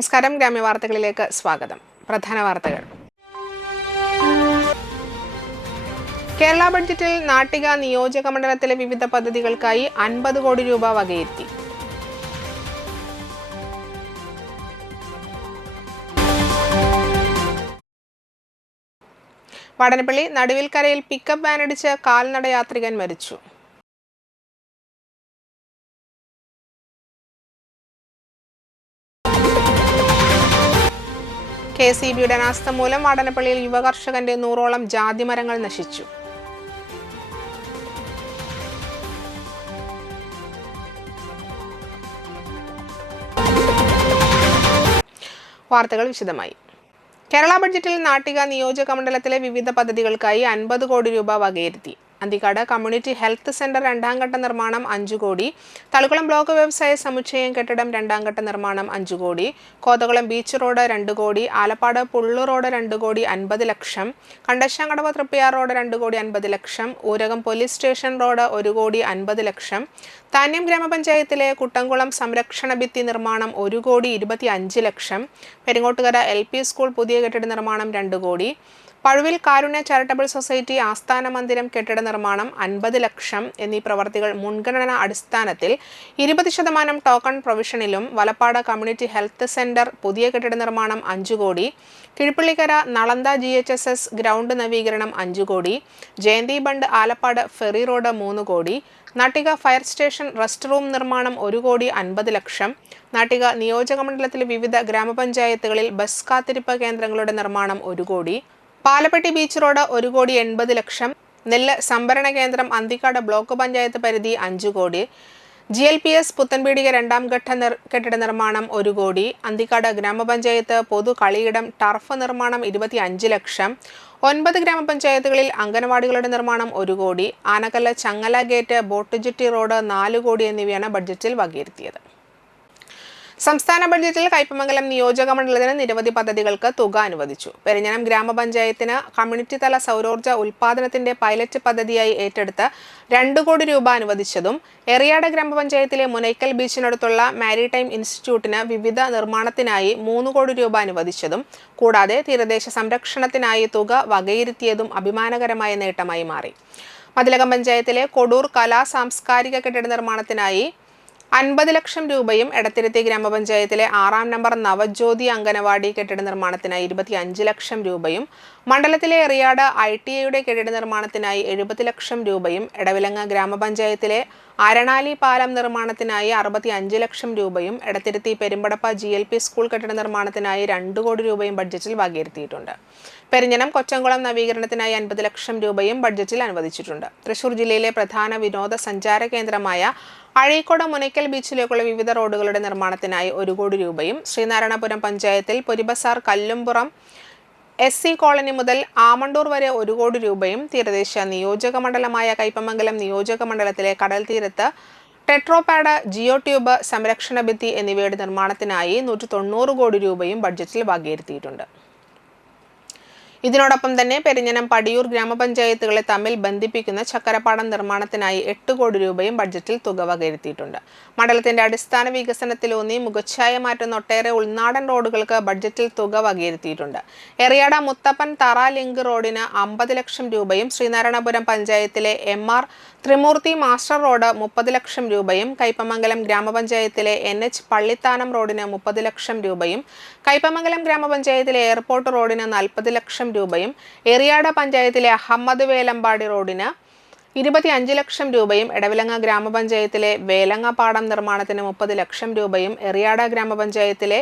നമസ്കാരം, ഗ്രാമ്യ വാർത്തകളിലേക്ക് സ്വാഗതം. പ്രധാന വാർത്തകൾ. കേരള ബഡ്ജറ്റിൽ നാട്ടിക നിയോജക മണ്ഡലത്തിലെ വിവിധ പദ്ധതികൾക്കായി 50 കോടി രൂപ വകയിരുത്തി. വടനപ്പള്ളി നടുവിൽക്കരയിൽ പിക്കപ്പ് വാനിടിച്ച് കാൽനട യാത്രികൻ മരിച്ചു. KCBയുടെ അനാസ്ഥ മൂലം വടനപ്പള്ളിയിൽ യുവകർഷകന്റെ 100ഓളം ജാതിമരങ്ങൾ നശിച്ചു. വാർത്തകൾ വിശദമായി. കേരള ബഡ്ജറ്റിൽ നാട്ടിക നിയോജക മണ്ഡലത്തിലെ വിവിധ പദ്ധതികൾക്കായി 50 കോടി രൂപ വകയിരുത്തി. അന്തിക്കാട് കമ്മ്യൂണിറ്റി ഹെൽത്ത് സെന്റർ 2ാം ഘട്ട നിർമ്മാണം 5 കോടി, തളിക്കുളം ബ്ലോക്ക് വ്യവസായ സമുച്ചയം കെട്ടിടം 2ാം ഘട്ട നിർമ്മാണം 5 കോടി, കോതകുളം ബീച്ച് റോഡ് 2 കോടി, ആലപ്പാട് പുള്ളു റോഡ് 2 കോടി 50 ലക്ഷം, കണ്ടശാങ്കടവ് തൃപ്പയാർ റോഡ് 2 കോടി 50 ലക്ഷം, ഊരകം പോലീസ് സ്റ്റേഷൻ റോഡ് 1 കോടി 50 ലക്ഷം, താന്യം ഗ്രാമപഞ്ചായത്തിലെ കുട്ടംകുളം സംരക്ഷണ ഭിത്തി നിർമ്മാണം 1 കോടി 25 ലക്ഷം, പെരിങ്ങോട്ടുകര LP സ്കൂൾ പുതിയ കെട്ടിട നിർമ്മാണം 2 കോടി, പഴുവിൽ കാരുണ്യ ചാരിറ്റബിൾ സൊസൈറ്റി ആസ്ഥാന മന്ദിരം കെട്ടിട നിർമ്മാണം 50 ലക്ഷം എന്നീ പ്രവർത്തികൾ മുൻഗണനാ അടിസ്ഥാനത്തിൽ 20% ടോക്കൺ പ്രൊവിഷനിലും, വലപ്പാട് കമ്മ്യൂണിറ്റി ഹെൽത്ത് സെന്റർ പുതിയ കെട്ടിട നിർമ്മാണം 5 കോടി, കിഴിപ്പള്ളിക്കര നളന്ത GHSS ഗ്രൗണ്ട് നവീകരണം 5 കോടി, ജയന്തി ബണ്ട് ആലപ്പാട് ഫെറി റോഡ് 3 കോടി, Nattika fire station rest room നിർമ്മാണം 1 കോടി 50 ലക്ഷം, നാട്ടിക നിയോജക മണ്ഡലത്തിലെ വിവിധ ഗ്രാമപഞ്ചായത്തുകളിൽ ബസ് കാത്തിരിപ്പ് കേന്ദ്രങ്ങളുടെ നിർമ്മാണം 1 കോടി, പാലപ്പെട്ടി ബീച്ച് റോഡ് 1 കോടി 80 ലക്ഷം, നെല്ല് സംഭരണ കേന്ദ്രം അന്തിക്കാട് ബ്ലോക്ക് പഞ്ചായത്ത് പരിധി 5 കോടി, GLPS പുത്തൻപീടിക 2ാം ഘട്ട കെട്ടിട നിർമ്മാണം 1 കോടി, അന്തിക്കാട് ഗ്രാമപഞ്ചായത്ത് പൊതു കളിയിടം ടർഫ് നിർമ്മാണം 25 ലക്ഷം, 9 ഗ്രാമപഞ്ചായത്തുകളിൽ അംഗനവാടികളുടെ നിർമ്മാണം 1 കോടി, ആനക്കല്ല് ചങ്ങല ഗേറ്റ് ബോട്ട് ജെട്ടി റോഡ് 4 കോടി എന്നിവയാണ് ബഡ്ജറ്റിൽ വകയിരുത്തിയത്. സംസ്ഥാന ബഡ്ജറ്റിൽ കയ്പമംഗലം നിയോജക മണ്ഡലത്തിന് നിരവധി പദ്ധതികൾക്ക് തുക അനുവദിച്ചു. പെരിഞ്ഞനം ഗ്രാമപഞ്ചായത്തിന് കമ്മ്യൂണിറ്റി തല സൗരോർജ്ജ ഉൽപ്പാദനത്തിന്റെ പൈലറ്റ് പദ്ധതിയായി ഏറ്റെടുത്ത് 2 കോടി രൂപ അനുവദിച്ചതും, എറിയാട് ഗ്രാമപഞ്ചായത്തിലെ മുനയ്ക്കൽ ബീച്ചിനടുത്തുള്ള മാരിടൈം ഇൻസ്റ്റിറ്റ്യൂട്ടിന് വിവിധ നിർമ്മാണത്തിനായി 3 കോടി രൂപ അനുവദിച്ചതും, കൂടാതെ തീരദേശ സംരക്ഷണത്തിനായി തുക വകയിരുത്തിയതും അഭിമാനകരമായ നേട്ടമായി മാറി. മതിലകം പഞ്ചായത്തിലെ കൊടൂർ കലാ സാംസ്കാരിക കെട്ടിട നിർമ്മാണത്തിനായി 50 ലക്ഷം രൂപയും, എടത്തിരുത്തി ഗ്രാമപഞ്ചായത്തിലെ 6ാം നമ്പർ നവജ്യോതി അംഗനവാടി കെട്ടിട നിർമ്മാണത്തിനായി 25 ലക്ഷം രൂപയും, മണ്ഡലത്തിലെ എറിയാട് ITIയുടെ കെട്ടിട നിർമ്മാണത്തിനായി 70 ലക്ഷം രൂപയും, എടവിലങ്ങ് ഗ്രാമപഞ്ചായത്തിലെ അരണാലി പാലം നിർമ്മാണത്തിനായി 65 ലക്ഷം രൂപയും, എടത്തിരുത്തി പെരുമ്പടപ്പ GLP സ്കൂൾ കെട്ടിട നിർമ്മാണത്തിനായി 2 കോടി രൂപയും ബഡ്ജറ്റിൽ വകയിരുത്തിയിട്ടുണ്ട്. പെരിഞ്ഞനം കൊച്ചംകുളം നവീകരണത്തിനായി 50 ലക്ഷം രൂപയും ബഡ്ജറ്റിൽ അനുവദിച്ചിട്ടുണ്ട്. തൃശൂർ ജില്ലയിലെ പ്രധാന വിനോദസഞ്ചാര കേന്ദ്രമായ അഴീക്കോട് മുനയ്ക്കൽ ബീച്ചിലേക്കുള്ള വിവിധ റോഡുകളുടെ നിർമ്മാണത്തിനായി 1 കോടി രൂപയും, ശ്രീനാരായണപുരം പഞ്ചായത്തിൽ പൊരിബസാർ കല്ലുംപുറം SC കോളനി മുതൽ ആമണ്ടൂർ വരെ 1 കോടി രൂപയും, തീരദേശ നിയോജക മണ്ഡലമായ കയ്പമംഗലം നിയോജക മണ്ഡലത്തിലെ കടൽ തീരത്ത് ടെട്രോപാഡ് ജിയോ ട്യൂബ് സംരക്ഷണ ഭിത്തി എന്നിവയുടെ നിർമ്മാണത്തിനായി 190 കോടി രൂപയും ബഡ്ജറ്റിൽ വകയിരുത്തിയിട്ടുണ്ട്. ഇതിനോടൊപ്പം തന്നെ പെരിഞ്ഞനം പടിയൂർ ഗ്രാമപഞ്ചായത്തുകളെ തമ്മിൽ ബന്ധിപ്പിക്കുന്ന ചക്കരപ്പാടം നിർമ്മാണത്തിനായി 8 കോടി രൂപയും ബഡ്ജറ്റിൽ തുക വകയിരുത്തിയിട്ടുണ്ട്. മണ്ഡലത്തിന്റെ അടിസ്ഥാന വികസനത്തിലൂന്നി മുഖച്ഛായ മാറ്റുന്ന ഒട്ടേറെ ഉൾനാടൻ റോഡുകൾക്ക് ബഡ്ജറ്റിൽ തുക വകയിരുത്തിയിട്ടുണ്ട്. എറിയാട് മുത്തപ്പൻ തറ ലിങ്ക് റോഡിന് 50 ലക്ഷം രൂപയും, ശ്രീനാരായണപുരം പഞ്ചായത്തിലെ MR ത്രിമൂർത്തി മാസ്റ്റർ റോഡ് 30 ലക്ഷം രൂപയും, കയ്പമംഗലം ഗ്രാമപഞ്ചായത്തിലെ NH പള്ളിത്താനം റോഡിന് 30 ലക്ഷം രൂപയും, കയ്പമംഗലം ഗ്രാമപഞ്ചായത്തിലെ എയർപോർട്ട് റോഡിന് 40 ലക്ഷം രൂപയും, എറിയാട് പഞ്ചായത്തിലെ അഹമ്മദ് വേലമ്പാടി റോഡിന് 25 ലക്ഷം രൂപയും, എടവിലങ്ങ ഗ്രാമപഞ്ചായത്തിലെ വേലങ്ങപാടം നിർമ്മാണത്തിന് 30 ലക്ഷം രൂപയും, എറിയാട് ഗ്രാമപഞ്ചായത്തിലെ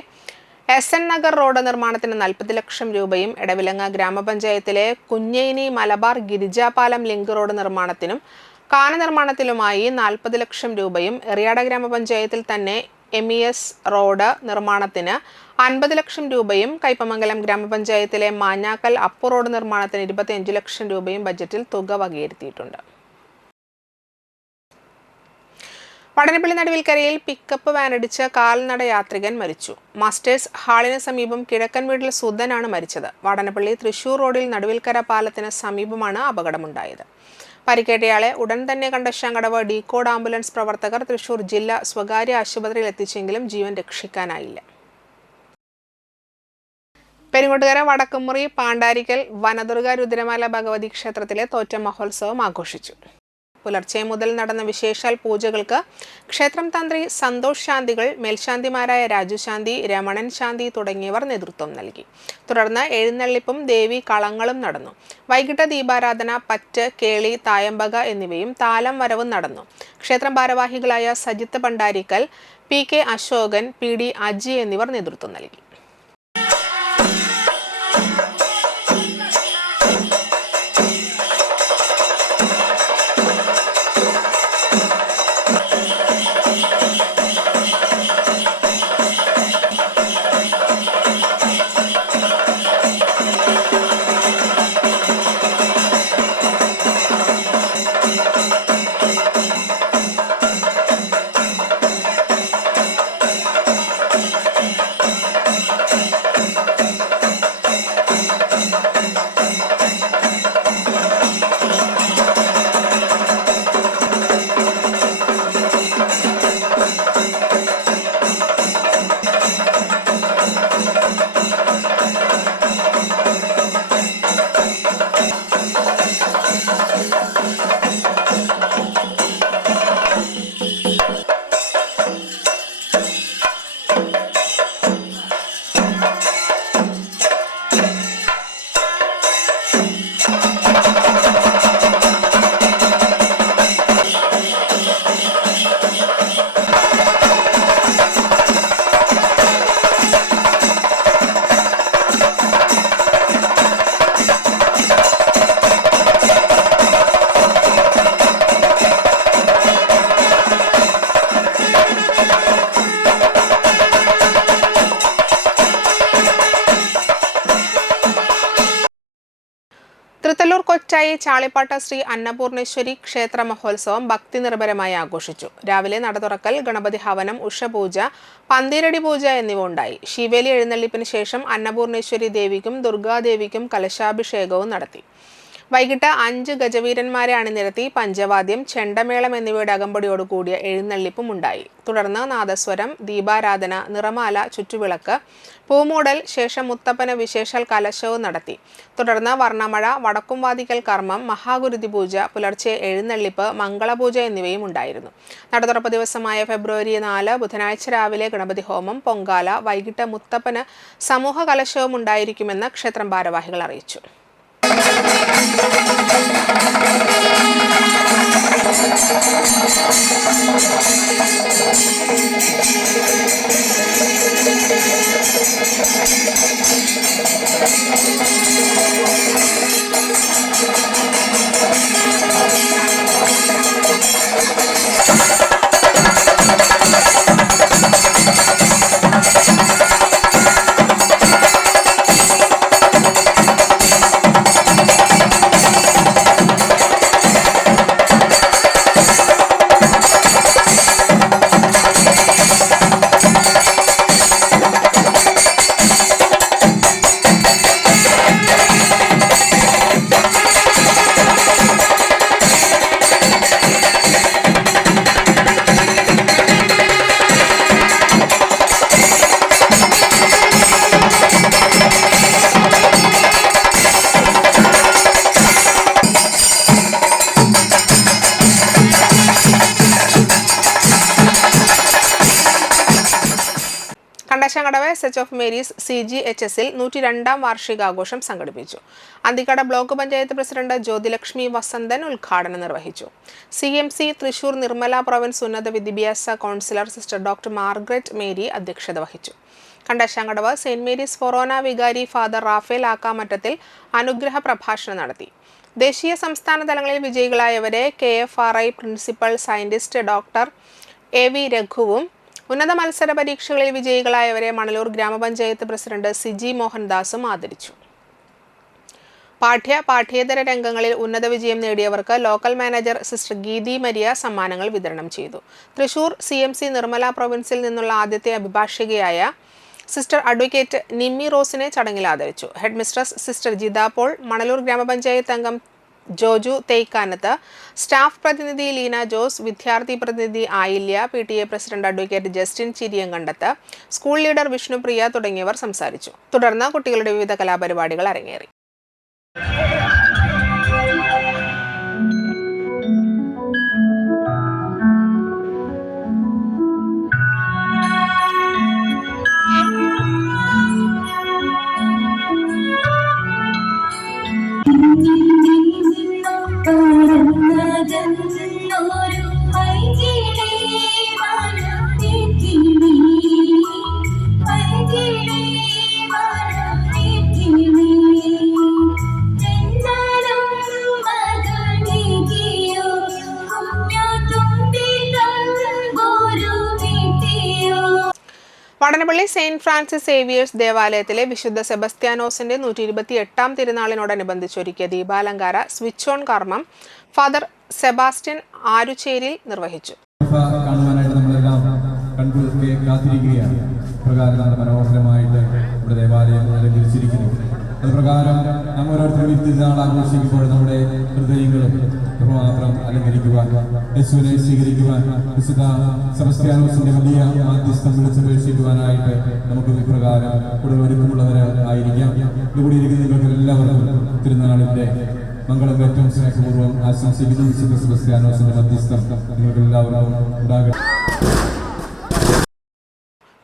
SN നഗർ റോഡ് നിർമ്മാണത്തിന് 40 ലക്ഷം രൂപയും, എടവിലങ്ങ ഗ്രാമപഞ്ചായത്തിലെ കുഞ്ഞേനി മലബാർ ഗിരിജാപാലം ലിങ്ക് റോഡ് നിർമ്മാണത്തിനും കാന നിർമ്മാണത്തിലുമായി 40 ലക്ഷം രൂപയും, എറിയാട് ഗ്രാമപഞ്ചായത്തിൽ തന്നെ MES റോഡ് നിർമ്മാണത്തിന് 50 ലക്ഷം രൂപയും, കയ്പമംഗലം ഗ്രാമപഞ്ചായത്തിലെ മാഞ്ഞാക്കൽ അപ്പു റോഡ് നിർമ്മാണത്തിന് 25 ലക്ഷം രൂപയും ബഡ്ജറ്റിൽ തുക വകയിരുത്തിയിട്ടുണ്ട്. വടനപ്പള്ളി നടുവിൽക്കരയിൽ പിക്കപ്പ് വാനിടിച്ച് കാൽനട യാത്രികൻ മരിച്ചു. മാസ്റ്റേഴ്സ് ഹാളിന് സമീപം കിഴക്കൻ വീട്ടിൽ സുധനാണ് മരിച്ചത്. വടനപ്പള്ളി തൃശൂർ റോഡിൽ നടുവിൽക്കര പാലത്തിന് സമീപമാണ് അപകടമുണ്ടായത്. പരിക്കേറ്റയാളെ ഉടൻ തന്നെ കണ്ടശാങ്കടവ് ഡീകോഡ് ആംബുലൻസ് പ്രവർത്തകർ തൃശൂർ ജില്ലാ സ്വകാര്യ ആശുപത്രിയിൽ എത്തിച്ചെങ്കിലും ജീവൻ രക്ഷിക്കാനായില്ല. പെരിങ്ങോട്ടുകര വടക്കുമുറി പാണ്ടാരിക്കൽ വനദുർഗ രുദ്രമാല ഭഗവതി ക്ഷേത്രത്തിലെ തോറ്റ മഹോത്സവം ആഘോഷിച്ചു. പുലർച്ചെ മുതൽ നടന്ന വിശേഷാൽ പൂജകൾക്ക് ക്ഷേത്രം തന്ത്രി സന്തോഷ് ശാന്തികൾ, മേൽശാന്തിമാരായ രാജു ശാന്തി, രമണൻ ശാന്തി തുടങ്ങിയവർ നേതൃത്വം നൽകി. തുടർന്ന് എഴുന്നള്ളിപ്പും ദേവി കളങ്ങളും നടന്നു. വൈകിട്ട് ദീപാരാധന, പറ്റ്, കേളി, തായമ്പക എന്നിവയും താലം വരവും നടന്നു. ക്ഷേത്രം ഭാരവാഹികളായ സജിത്ത് പണ്ടാരിക്കൽ, PK അശോകൻ, PD അജി എന്നിവർ നേതൃത്വം നൽകി. തൃത്തല്ലൂർ കൊച്ചായി ചാളിപ്പാട്ട ശ്രീ അന്നപൂർണേശ്വരി ക്ഷേത്ര മഹോത്സവം ഭക്തി നിർഭരമായി ആഘോഷിച്ചു. രാവിലെ നട തുറക്കൽ, ഗണപതി ഹവനം, ഉഷപൂജ, പന്തീരടി പൂജ എന്നിവ ഉണ്ടായി. ശിവേലി എഴുന്നള്ളിപ്പിന് ശേഷം അന്നപൂർണേശ്വരി ദേവിക്കും ദുർഗാദേവിക്കും കലശാഭിഷേകവും നടത്തി. വൈകിട്ട് 5 ഗജവീരന്മാരെ അണിനിരത്തി പഞ്ചവാദ്യം, ചെണ്ടമേളം എന്നിവയുടെ അകമ്പടിയോട് കൂടിയ എഴുന്നള്ളിപ്പും ഉണ്ടായി. തുടർന്ന് നാദസ്വരം, ദീപാരാധന, നിറമാല, ചുറ്റുവിളക്ക്, പൂമൂടൽ, ശേഷം മുത്തപ്പന വിശേഷാൽ കലശവും നടത്തി. തുടർന്ന് വർണ്ണമഴ, വടക്കുംവാദിക്കൽ കർമ്മം, മഹാഗുരുതി പൂജ, പുലർച്ചെ എഴുന്നള്ളിപ്പ്, മംഗളപൂജ എന്നിവയും ഉണ്ടായിരുന്നു. നടതുറപ്പ് ദിവസമായ ഫെബ്രുവരി 4 ബുധനാഴ്ച രാവിലെ ഗണപതി ഹോമം, പൊങ്കാല, വൈകിട്ട് മുത്തപ്പന് സമൂഹ കലശവും ഉണ്ടായിരിക്കുമെന്ന് ക്ഷേത്രം ഭാരവാഹികൾ അറിയിച്ചു. കണ്ടശങ്കടവ് SH ഓഫ് മേരീസ് CGHSൽ 102ാം വാർഷികാഘോഷം സംഘടിപ്പിച്ചു. അന്തിക്കട ബ്ലോക്ക് പഞ്ചായത്ത് പ്രസിഡന്റ് ജ്യോതിലക്ഷ്മി വസന്തൻ ഉദ്ഘാടനം നിർവഹിച്ചു. CMC തൃശൂർ നിർമ്മല പ്രൊവിൻസ് ഉന്നത വിദ്യാഭ്യാസ counsellor sister doctor Margaret Mary അധ്യക്ഷത വഹിച്ചു. കണ്ടശങ്കടവ് സെന്റ് മേരീസ് ഫൊറോന വികാരി ഫാദർ റാഫേൽ ആക്കാമറ്റത്തിൽ അനുഗ്രഹ പ്രഭാഷണം നടത്തി. ദേശീയ സംസ്ഥാന തലങ്ങളിൽ വിജയികളായവരെ KFRI principal scientist doctor AV രഘുവും ഉന്നത മത്സര പരീക്ഷകളിൽ വിജയികളായവരെ മണലൂർ ഗ്രാമപഞ്ചായത്ത് പ്രസിഡന്റ് സിജി മോഹൻദാസും ആദരിച്ചു. പാഠ്യേതര രംഗങ്ങളിൽ ഉന്നത വിജയം നേടിയവർക്ക് local manager sister Geethi Maria സമ്മാനങ്ങൾ വിതരണം ചെയ്തു. തൃശൂർ CMC നിർമ്മല പ്രൊവിൻസിൽ നിന്നുള്ള ആദ്യത്തെ അഭിഭാഷകയായ സിസ്റ്റർ അഡ്വക്കേറ്റ് നിമ്മി റോസിനെ ചടങ്ങിൽ ആദരിച്ചു. Head mistress sister Jitha Paul, Manalur ഗ്രാമപഞ്ചായത്ത് അംഗം ജോജു തേയ്ക്കാനത്ത്, സ്റ്റാഫ് പ്രതിനിധി ലീന ജോസ്, വിദ്യാർത്ഥി പ്രതിനിധി Ayilya, PTA president advocate Justin Chiriyankandath, school leader Vishnupriya തുടങ്ങിയവർ സംസാരിച്ചു. തുടർന്ന് കുട്ടികളുടെ വിവിധ കലാപരിപാടികൾ അരങ്ങേറി. വടനപ്പള്ളി സെയിന്റ് ഫ്രാൻസിസ് സേവിയേഴ്സ് ദേവാലയത്തിലെ വിശുദ്ധ സെബസ്ത്യാനോസിന്റെ 128ാം തിരുനാളിനോടനുബന്ധിച്ച് ഒരുക്കിയ ദീപാലങ്കാര സ്വിച്ച് ഓൺ കർമ്മം ഫാദർ സെബാസ്റ്റ്യൻ ആരുച്ചേരിൽ നിർവഹിച്ചു. അതുപ്രകാരം നമ്മൾ ഓരോരുത്തരും തിരുനാൾ ആഘോഷിക്കുമ്പോൾ നമ്മുടെ ഹൃദയങ്ങളും മാത്രം അലങ്കരിക്കുവാൻ, യേശുവിനെ സ്വീകരിക്കുവാൻ, വിശുദ്ധ സെബസ്ത്യാനോസിന്റെ വലിയ മാധ്യസ്ഥം വിളിച്ചപേക്ഷിക്കുവാനായിട്ട് നമുക്ക് ഇപ്രകാരം കൂടുതൽ ഒരുക്കമുള്ളവരായിരിക്കാം. ഇതുകൂടിയിരിക്കുന്ന നിങ്ങൾക്ക് എല്ലാവർക്കും തിരുനാളിന്റെ മംഗളം ഏറ്റവും സ്നേഹപൂർവ്വം ആശംസിക്കുന്നു. വിശുദ്ധ സെബസ്ത്യാനോസിന്റെ മധ്യസ്ഥം നിങ്ങൾക്ക് എല്ലാവർക്കും ഉണ്ടാകട്ടെ.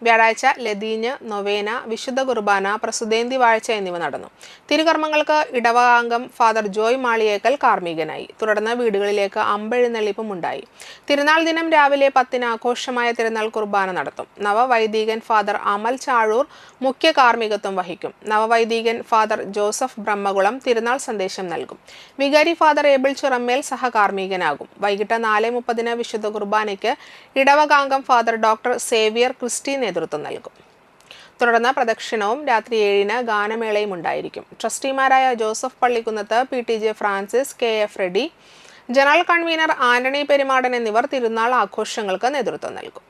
വ്യാഴാഴ്ച ലതീഞ്ഞ്, നൊവേന, വിശുദ്ധ കുർബാന, പ്രസുതേന്തി വാഴ്ച എന്നിവ നടന്നു. തിരുകർമ്മങ്ങൾക്ക് ഇടവകാംഗം ഫാദർ ജോയ് മാളിയേക്കൽ കാർമ്മികനായി. തുടർന്ന് വീടുകളിലേക്ക് അമ്പെഴുന്നള്ളിപ്പും ഉണ്ടായി. തിരുനാൾ ദിനം രാവിലെ 10-ന് ആഘോഷമായ തിരുനാൾ കുർബാന നടത്തും. നവവൈദികൻ ഫാദർ അമൽ ചാഴൂർ മുഖ്യ കാർമ്മികത്വം വഹിക്കും. നവവൈദികൻ ഫാദർ ജോസഫ് ബ്രഹ്മകുളം തിരുനാൾ സന്ദേശം നൽകും. വികാരി ഫാദർ ഏബിൾ ചുറമ്മേൽ സഹകാർമ്മികനാകും. വൈകിട്ട് 4:30-ന് വിശുദ്ധ കുർബാനയ്ക്ക് ഇടവകാംഗം ഫാദർ ഡോക്ടർ സേവിയർ ക്രിസ്റ്റി നേതൃത്വം നൽകും. തുടർന്ന് പ്രദക്ഷിണവും രാത്രി 7-ന് ഗാനമേളയും ഉണ്ടായിരിക്കും. ട്രസ്റ്റിമാരായ Joseph Pallikkunnath, PTJ Francis, KF Reddy, general convener Antony Perumadan എന്നിവർ തിരുനാൾ ആഘോഷങ്ങൾക്ക് നേതൃത്വം നൽകും.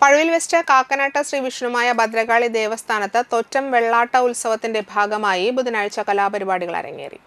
പഴുവിൽ വെസ്റ്റ് കാക്കനാട്ട് ശ്രീ വിഷ്ണുമായ ഭദ്രകാളി ദേവസ്ഥാനത്ത് തൊറ്റം വെള്ളാട്ട ഉത്സവത്തിന്റെ ഭാഗമായി ബുധനാഴ്ച കലാപരിപാടികൾ അരങ്ങേറി.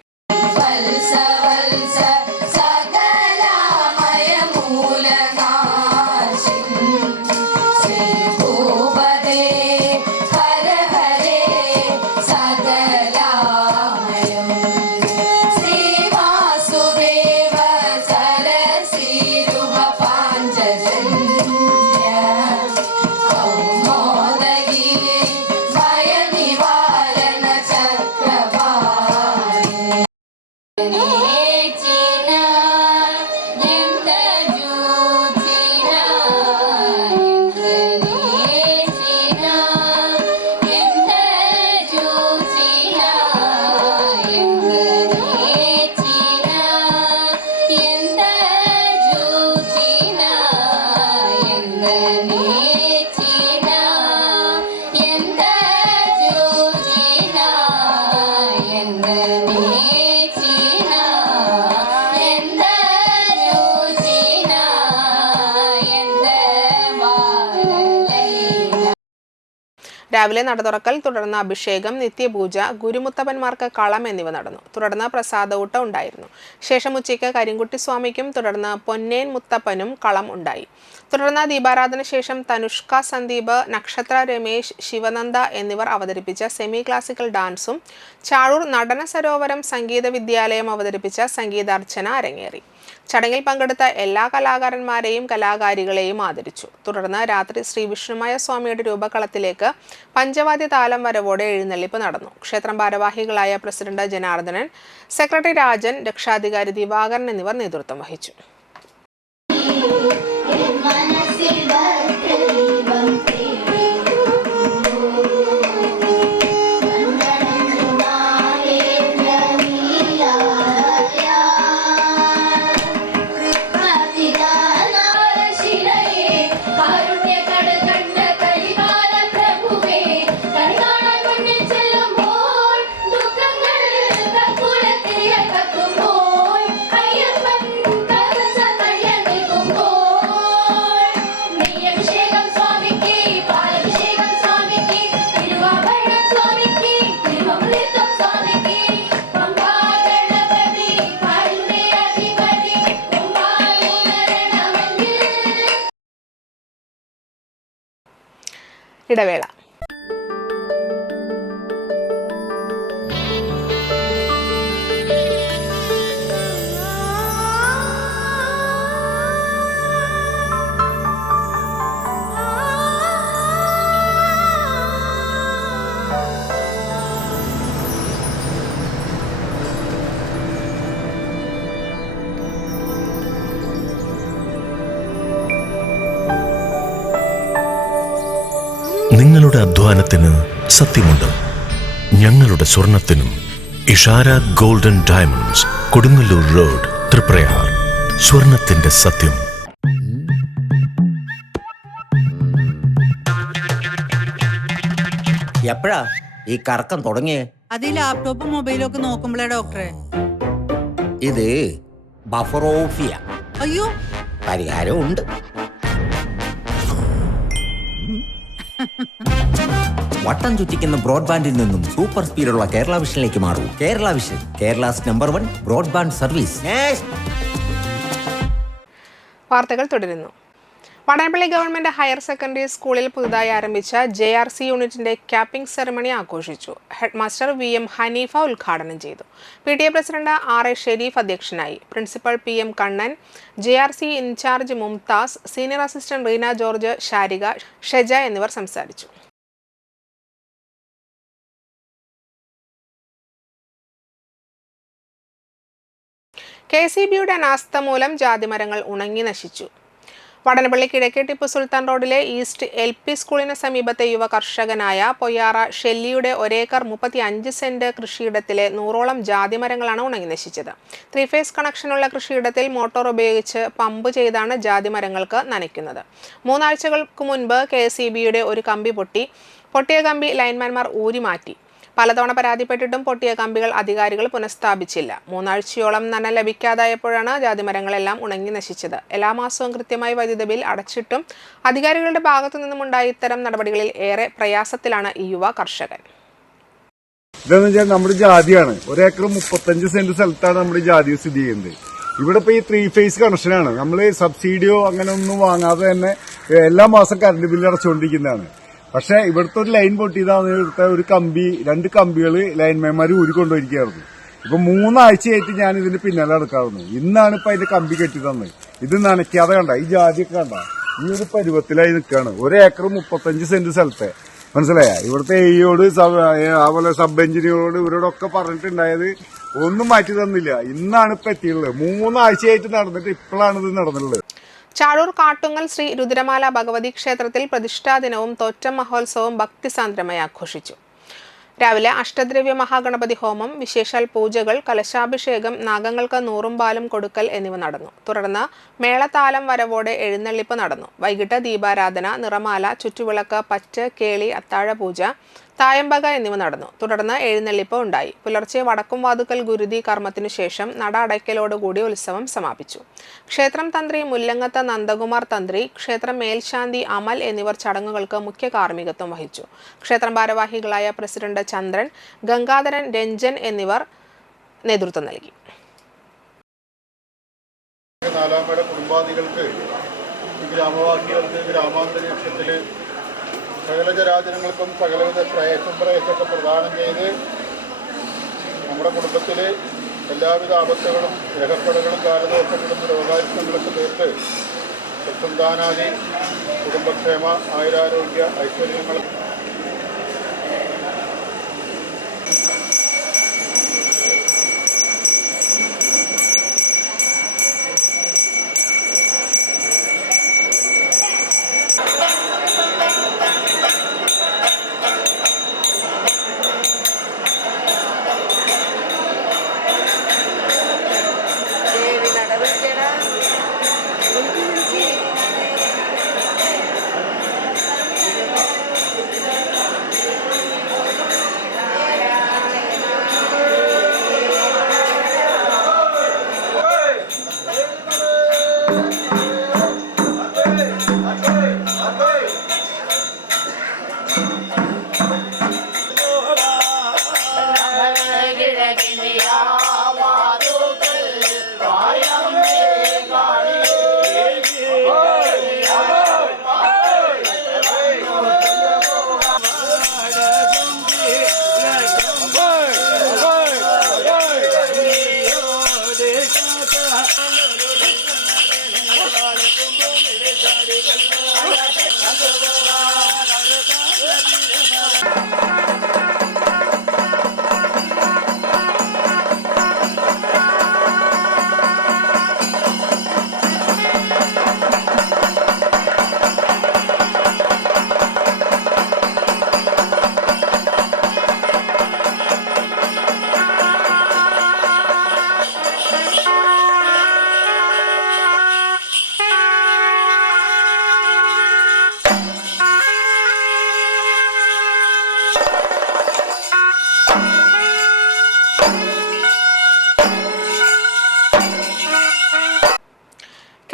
രാവിലെ നട തുറക്കൽ, തുടർന്ന് അഭിഷേകം, നിത്യപൂജ, ഗുരുമുത്തപ്പന്മാർക്ക് കളം എന്നിവ നടന്നു. തുടർന്ന് പ്രസാദഊട്ട ഉണ്ടായിരുന്നു. ശേഷം ഉച്ചയ്ക്ക് കരിങ്കുട്ടി സ്വാമിക്കും തുടർന്ന് പൊന്നേൻ മുത്തപ്പനും കളം ഉണ്ടായി. തുടർന്ന് ദീപാരാധന ശേഷം തനുഷ്ക സന്ദീപ്, നക്ഷത്ര രമേശ്, ശിവനന്ദ എന്നിവർ അവതരിപ്പിച്ച സെമി ക്ലാസിക്കൽ ഡാൻസും ചാഴൂർ നടന സരോവരം സംഗീത വിദ്യാലയം അവതരിപ്പിച്ച സംഗീതാർച്ചന അരങ്ങേറി. ചടങ്ങിൽ പങ്കെടുത്ത എല്ലാ കലാകാരന്മാരെയും കലാകാരികളെയും ആദരിച്ചു. തുടർന്ന് രാത്രി ശ്രീ വിഷ്ണുമായ സ്വാമിയുടെ രൂപകളത്തിലേക്ക് പഞ്ചവാദ്യ താലം വരവോടെ എഴുന്നള്ളിപ്പ് നടന്നു. ക്ഷേത്രം ഭാരവാഹികളായ പ്രസിഡന്റ് ജനാർദ്ദനൻ, സെക്രട്ടറി രാജൻ, രക്ഷാധികാരി ദിവാകരൻ എന്നിവർ നേതൃത്വം വഹിച്ചു. ഇടവേള. നിങ്ങളുടെ അധ്വാനത്തിന് സത്യമുണ്ട്. ഞങ്ങളുടെ സ്വർണത്തിനും. Ishara golden diamonds, Kodungallur road, Triprayar. സ്വർണത്തിന്റെ സത്യം. എപ്പോഴാ ഈ കറക്കം തുടങ്ങിയേ? അത് ഈ ലാപ്ടോപ്പും മൊബൈലും ഒക്കെ നോക്കുമ്പോഴേ ഡോക്ടറെ. ഇത് ബഫറോഫിയ. അയ്യോ, പരിഹാരം ഉണ്ട്. വട്ടം ചുറ്റിക്കുന്ന ബ്രോഡ്ബാൻഡിൽ നിന്നും സൂപ്പർ സ്പീഡുള്ള കേരള വിഷനിലേക്ക് മാറൂ. Kerala vision, Kerala's number 1 broadband service. വാർത്തകൾ തുടരുന്നു. വടനപ്പള്ളി ഗവൺമെന്റ് ഹയർ സെക്കൻഡറി സ്കൂളിൽ പുതുതായി ആരംഭിച്ച JRC യൂണിറ്റിന്റെ ക്യാപ്പിംഗ് സെറമണി ആഘോഷിച്ചു. ഹെഡ് മാസ്റ്റർ VM ഹനീഫ ഉദ്ഘാടനം ചെയ്തു. PTA പ്രസിഡന്റ് RA ഷെരീഫ് അധ്യക്ഷനായി. Principal PM Kannan, JRC in charge Mumtaz, senior assistant Reena George, Sharika, Sheja എന്നിവർ സംസാരിച്ചു. KCBയുടെ അനാസ്ഥ മൂലം ജാതിമരങ്ങൾ ഉണങ്ങി നശിച്ചു. വടനപ്പള്ളി കിഴക്കേ ടിപ്പു സുൽത്താൻ റോഡിലെ ഈസ്റ്റ് LP സ്കൂളിന് സമീപത്തെ യുവ കർഷകനായ പൊയ്യാറ ഷെല്ലിയുടെ 1 ഏക്കർ 35 സെന്റ് കൃഷിയിടത്തിലെ 100ഓളം ജാതിമരങ്ങളാണ് ഉണങ്ങി നശിച്ചത്. 3 ഫേസ് കണക്ഷനുള്ള കൃഷിയിടത്തിൽ മോട്ടോർ ഉപയോഗിച്ച് പമ്പ് ചെയ്താണ് ജാതിമരങ്ങൾക്ക് നനയ്ക്കുന്നത്. 3 ആഴ്ചകൾക്ക് മുൻപ് KCBയുടെ ഒരു കമ്പി പൊട്ടിയ കമ്പി ലൈൻമാൻമാർ ഊരി മാറ്റി. പലതവണ പരാതിപ്പെട്ടിട്ടും പൊട്ടിയ കമ്പികൾ അധികാരികൾ പുനഃസ്ഥാപിച്ചില്ല. 3 ആഴ്ചയോളം നന ലഭിക്കാതായപ്പോഴാണ് ജാതിമരങ്ങളെല്ലാം ഉണങ്ങി നശിച്ചത്. എല്ലാ മാസവും കൃത്യമായി വൈദ്യുത ബിൽ അടച്ചിട്ടും അധികാരികളുടെ ഭാഗത്തു നിന്നുമുണ്ടായ ഇത്തരം നടപടികളിൽ ഏറെ പ്രയാസത്തിലാണ് ഈ യുവ കർഷകൻ. ഇതെന്ന് വെച്ചാൽ നമ്മുടെ ജാതിയാണ്. 1 ഏക്കർ 35 സെന്റ് സ്ഥലത്താണ് നമ്മുടെ ജാതി സ്ഥിതി ചെയ്യുന്നത്. ഇവിടെ ഇപ്പൊ ഈ 3 ഫേസ് കണക്ഷനാണ്. നമ്മൾ സബ്സിഡിയോ അങ്ങനെ ഒന്നും വാങ്ങാതെ തന്നെ എല്ലാ മാസം കറണ്ട് ബില്ല് അടച്ചുകൊണ്ടിരിക്കുന്നതാണ്. പക്ഷെ ഇവിടുത്തെ ഒരു ലൈൻ പൊട്ടിയതാണ്. ഇവിടുത്തെ ഒരു കമ്പി 2 കമ്പികൾ ലൈൻമാൻമാർ ഊരിക്കൊണ്ടുപോയിരിക്കുകയായിരുന്നു. ഇപ്പൊ 3 ആഴ്ചയായിട്ട് ഞാൻ ഇതിന്റെ പിന്നാലെ നടക്കാറുണ്ട്. ഇന്നാണ് ഇപ്പൊ അതിന്റെ കമ്പി കെട്ടി തന്നത്. ഇത് നനയ്ക്കാതെ കണ്ട, ഈ ജാതിയൊക്കെ കണ്ട ഈ ഒരു പരുവത്തിലായി നിൽക്കുകയാണ്. 1 ഏക്കർ 35 സെന്റ് സ്ഥലത്തെ. മനസ്സിലായ? ഇവിടുത്തെ AEയോട് അതുപോലെ സബ് എഞ്ചിനീയറോട് ഇവരോടൊക്കെ പറഞ്ഞിട്ടുണ്ടായത് ഒന്നും മാറ്റി തന്നില്ല. ഇന്നാണ് ഇപ്പൊ എത്തിയുള്ളത്. 3 ആഴ്ചയായിട്ട് നടന്നിട്ട് ഇപ്പോഴാണ് ഇത് നടന്നുള്ളത്. ചാഴൂർ കാട്ടുങ്ങൽ ശ്രീ രുദ്രമാല ഭഗവതി ക്ഷേത്രത്തിൽ പ്രതിഷ്ഠാ ദിനവും തോറ്റം മഹോത്സവവും ഭക്തിസാന്ദ്രമായി ആഘോഷിച്ചു. രാവിലെ അഷ്ടദ്രവ്യ മഹാഗണപതി ഹോമം, വിശേഷാൽ പൂജകൾ, കലശാഭിഷേകം, നാഗങ്ങൾക്ക് 100 പാലും കൊടുക്കൽ എന്നിവ നടന്നു. തുടർന്ന് മേളതാലം വരവോടെ എഴുന്നള്ളിപ്പ് നടന്നു. വൈകിട്ട് ദീപാരാധന, നിറമാല, ചുറ്റുവിളക്ക്, പറ്റ്, കേളി, അത്താഴപൂജ, തായമ്പക എന്നിവ നടന്നു. തുടർന്ന് എഴുന്നള്ളിപ്പ് ഉണ്ടായി. പുലർച്ചെ വടക്കും വാതുക്കൽ ഗുരുതി കർമ്മത്തിനു ശേഷം നട അടയ്ക്കലോടുകൂടി ഉത്സവം സമാപിച്ചു. ക്ഷേത്രം തന്ത്രി മുല്ലങ്ങത്ത് നന്ദകുമാർ തന്ത്രി, ക്ഷേത്രം മേൽശാന്തി അമൽ എന്നിവർ ചടങ്ങുകൾക്ക് മുഖ്യ കാർമ്മികത്വം വഹിച്ചു. ക്ഷേത്രം ഭാരവാഹികളായ പ്രസിഡന്റ് ചന്ദ്രൻ, ഗംഗാധരൻ, രഞ്ജൻ എന്നിവർ നേതൃത്വം നൽകി. കുടുംബാദികൾക്ക് ഗ്രാമവാസികൾക്ക് ഗ്രാമാന്തരീക്ഷത്തില് സകല ജരാചരങ്ങൾക്കും സകലവിധ പ്രയൊക്കെ പ്രദാനം ചെയ്ത് നമ്മുടെ കുടുംബത്തിൽ എല്ലാവിധ ആപത്തുകളും ഗ്രഹപ്പടകളും കാലദോഷങ്ങളും രോഗാരിഷ്ടങ്ങളൊക്കെ തീർത്ത് സന്താനാദി കുടുംബക്ഷേമ ആയുരാരോഗ്യ ഐശ്വര്യങ്ങൾ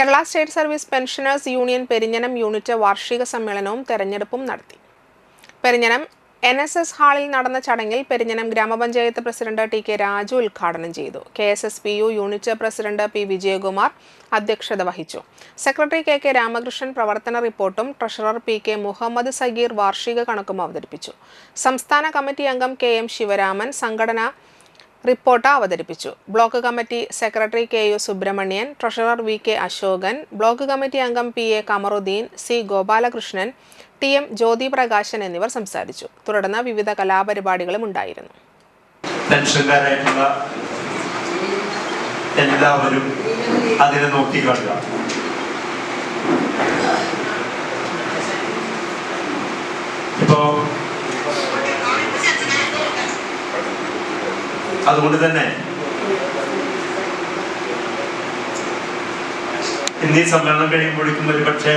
Kerala state service pensioners union Perinjanam unit വാർഷിക സമ്മേളനവും തെരഞ്ഞെടുപ്പും നടത്തി. പെരിഞ്ഞനം NSS ഹാളിൽ നടന്ന ചടങ്ങിൽ പെരിഞ്ഞനം ഗ്രാമപഞ്ചായത്ത് പ്രസിഡന്റ് ടി കെ രാജു ഉദ്ഘാടനം ചെയ്തു. KSSPU unit president P Vijayakumar അധ്യക്ഷത വഹിച്ചു. സെക്രട്ടറി KK രാമകൃഷ്ണൻ പ്രവർത്തന റിപ്പോർട്ടും ട്രഷറർ PK മുഹമ്മദ് സഗീർ വാർഷിക കണക്കും അവതരിപ്പിച്ചു. സംസ്ഥാന കമ്മിറ്റി അംഗം KM ശിവരാമൻ സംഘടന റിപ്പോർട്ട് അവതരിപ്പിച്ചു. Block committee secretary KU Subramanian, treasurer VK Ashokan, block committee അംഗം PA Kamaruddin, C Gopalakrishnan, TM Jyothi Prakashan എന്നിവർ സംസാരിച്ചു. തുടർന്ന് വിവിധ കലാപരിപാടികളും ഉണ്ടായിരുന്നു. പെൻഷൻകാരായിട്ടുള്ള എല്ലാവരും അതിനെ നോക്കിക്കാണുക. ഇപ്പോ അതുകൊണ്ട് തന്നെ ഇന്നീ സമ്മേളനം കഴിയുമ്പോഴേക്കും ഒരു പക്ഷേ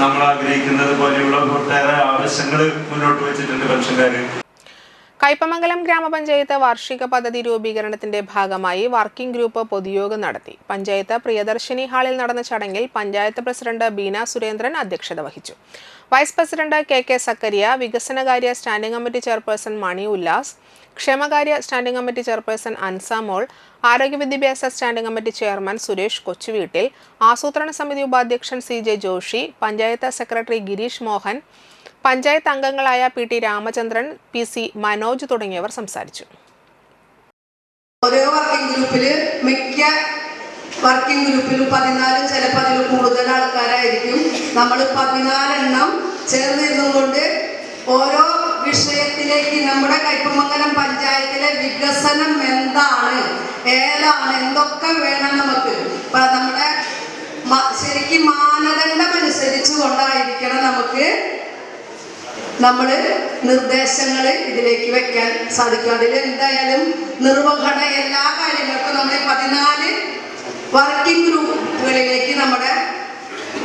നമ്മൾ ആഗ്രഹിക്കുന്നത് പോലെയുള്ള ഒട്ടേറെ ആവശ്യങ്ങൾ മുന്നോട്ട് വെച്ചിട്ടുണ്ട് പെൻഷൻകാർ. കയ്പമംഗലം ഗ്രാമപഞ്ചായത്ത് വാർഷിക പദ്ധതി രൂപീകരണത്തിന്റെ ഭാഗമായി വർക്കിംഗ് ഗ്രൂപ്പ് പൊതുയോഗം നടത്തി. പഞ്ചായത്ത് പ്രിയദർശിനി ഹാളിൽ നടന്ന ചടങ്ങിൽ പഞ്ചായത്ത് പ്രസിഡന്റ് ബീന സുരേന്ദ്രൻ അധ്യക്ഷത വഹിച്ചു. വൈസ് പ്രസിഡന്റ് KK സക്കരിയ, വികസനകാര്യ സ്റ്റാൻഡിംഗ് കമ്മിറ്റി ചെയർപേഴ്സൺ മണി ഉല്ലാസ്, ക്ഷേമകാര്യ സ്റ്റാൻഡിംഗ് കമ്മിറ്റി ചെയർപേഴ്സൺ അൻസാമോൾ, ആരോഗ്യ വിദ്യാഭ്യാസ സ്റ്റാൻഡിംഗ് കമ്മിറ്റി ചെയർമാൻ സുരേഷ് കൊച്ചുവീട്ടിൽ, ആസൂത്രണ സമിതി ഉപാധ്യക്ഷൻ CJ ജോഷി, പഞ്ചായത്ത് സെക്രട്ടറി ഗിരീഷ് മോഹൻ, പഞ്ചായത്ത് അംഗങ്ങളായ PT രാമചന്ദ്രൻ, PC മനോജ് തുടങ്ങിയവർ സംസാരിച്ചു. ഓരോ വർക്കിംഗ് ഗ്രൂപ്പിലും 14 ചിലപ്പോൾ അതിൽ കൂടുതൽ ആൾക്കാരായിരിക്കും. നമ്മൾ 14 എണ്ണം ചേർന്നിരുന്നുകൊണ്ട് ഓരോ വിഷയത്തിലേക്ക് നമ്മുടെ കയ്പമംഗലം പഞ്ചായത്തിലെ വികസനം എന്താണ്, ഏതാണ്, എന്തൊക്കെ വേണം നമുക്ക് നമ്മുടെ ശരിക്കും മാനദണ്ഡം അനുസരിച്ച് കൊണ്ടായിരിക്കണം നമ്മൾ നിർദ്ദേശങ്ങൾ ഇതിലേക്ക് വെക്കാൻ സാധിക്കും. അതിൽ എന്തായാലും നിർവഹണ എല്ലാ കാര്യങ്ങൾക്കും നമ്മൾ 14 വർക്കിംഗ് ഗ്രൂപ്പുകളിലേക്ക് നമ്മുടെ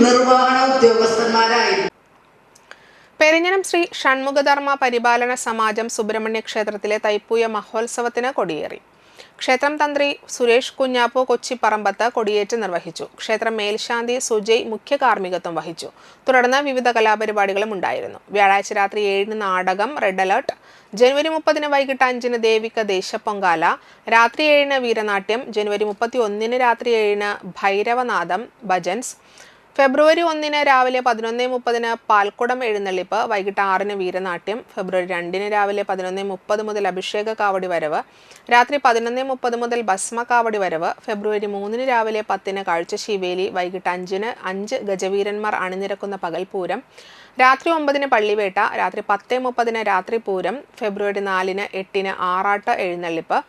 നിർവഹണ ഉദ്യോഗസ്ഥന്മാരായിരുന്നു. പെരിഞ്ഞനം ശ്രീ ഷൺമുഖധർമ്മ പരിപാലന സമാജം സുബ്രഹ്മണ്യ ക്ഷേത്രത്തിലെ തൈപ്പൂയ മഹോത്സവത്തിന് കൊടിയേറി. ക്ഷേത്രം തന്ത്രി സുരേഷ് കുഞ്ഞാപ്പു കൊച്ചിപ്പറമ്പത്ത് കൊടിയേറ്റ് നിർവഹിച്ചു. ക്ഷേത്രം മേൽശാന്തി സുജയ് മുഖ്യ കാർമ്മികത്വം വഹിച്ചു. തുടർന്ന് വിവിധ കലാപരിപാടികളും ഉണ്ടായിരുന്നു. വ്യാഴാഴ്ച രാത്രി 7 നാടകം റെഡ് അലർട്ട്, ജനുവരി 30 വൈകിട്ട് 5 ദേവിക ദേശപ്പൊങ്കാല, രാത്രി 7 വീരനാട്യം, ജനുവരി 31 രാത്രി 7 ഭൈരവനാദം ഭജൻസ്, ഫെബ്രുവരി 1 രാവിലെ 11:30 പാൽക്കുടം എഴുന്നള്ളിപ്പ്, വൈകിട്ട് 6 വീരനാട്യം, ഫെബ്രുവരി 2 രാവിലെ 11:30 മുതൽ അഭിഷേക കാവടി വരവ്, രാത്രി 11:30 മുതൽ ഭസ്മ കാവടി വരവ്, ഫെബ്രുവരി 3 രാവിലെ 10 കാഴ്ചശീവേലി, വൈകിട്ട് 5 ഗജവീരന്മാർ അണിനിരക്കുന്ന പകൽപൂരം, രാത്രി 9 പള്ളിവേട്ട, രാത്രി 10:30 രാത്രി പൂരം, ഫെബ്രുവരി 4 8 ആറാട്ട് എഴുന്നള്ളിപ്പ്,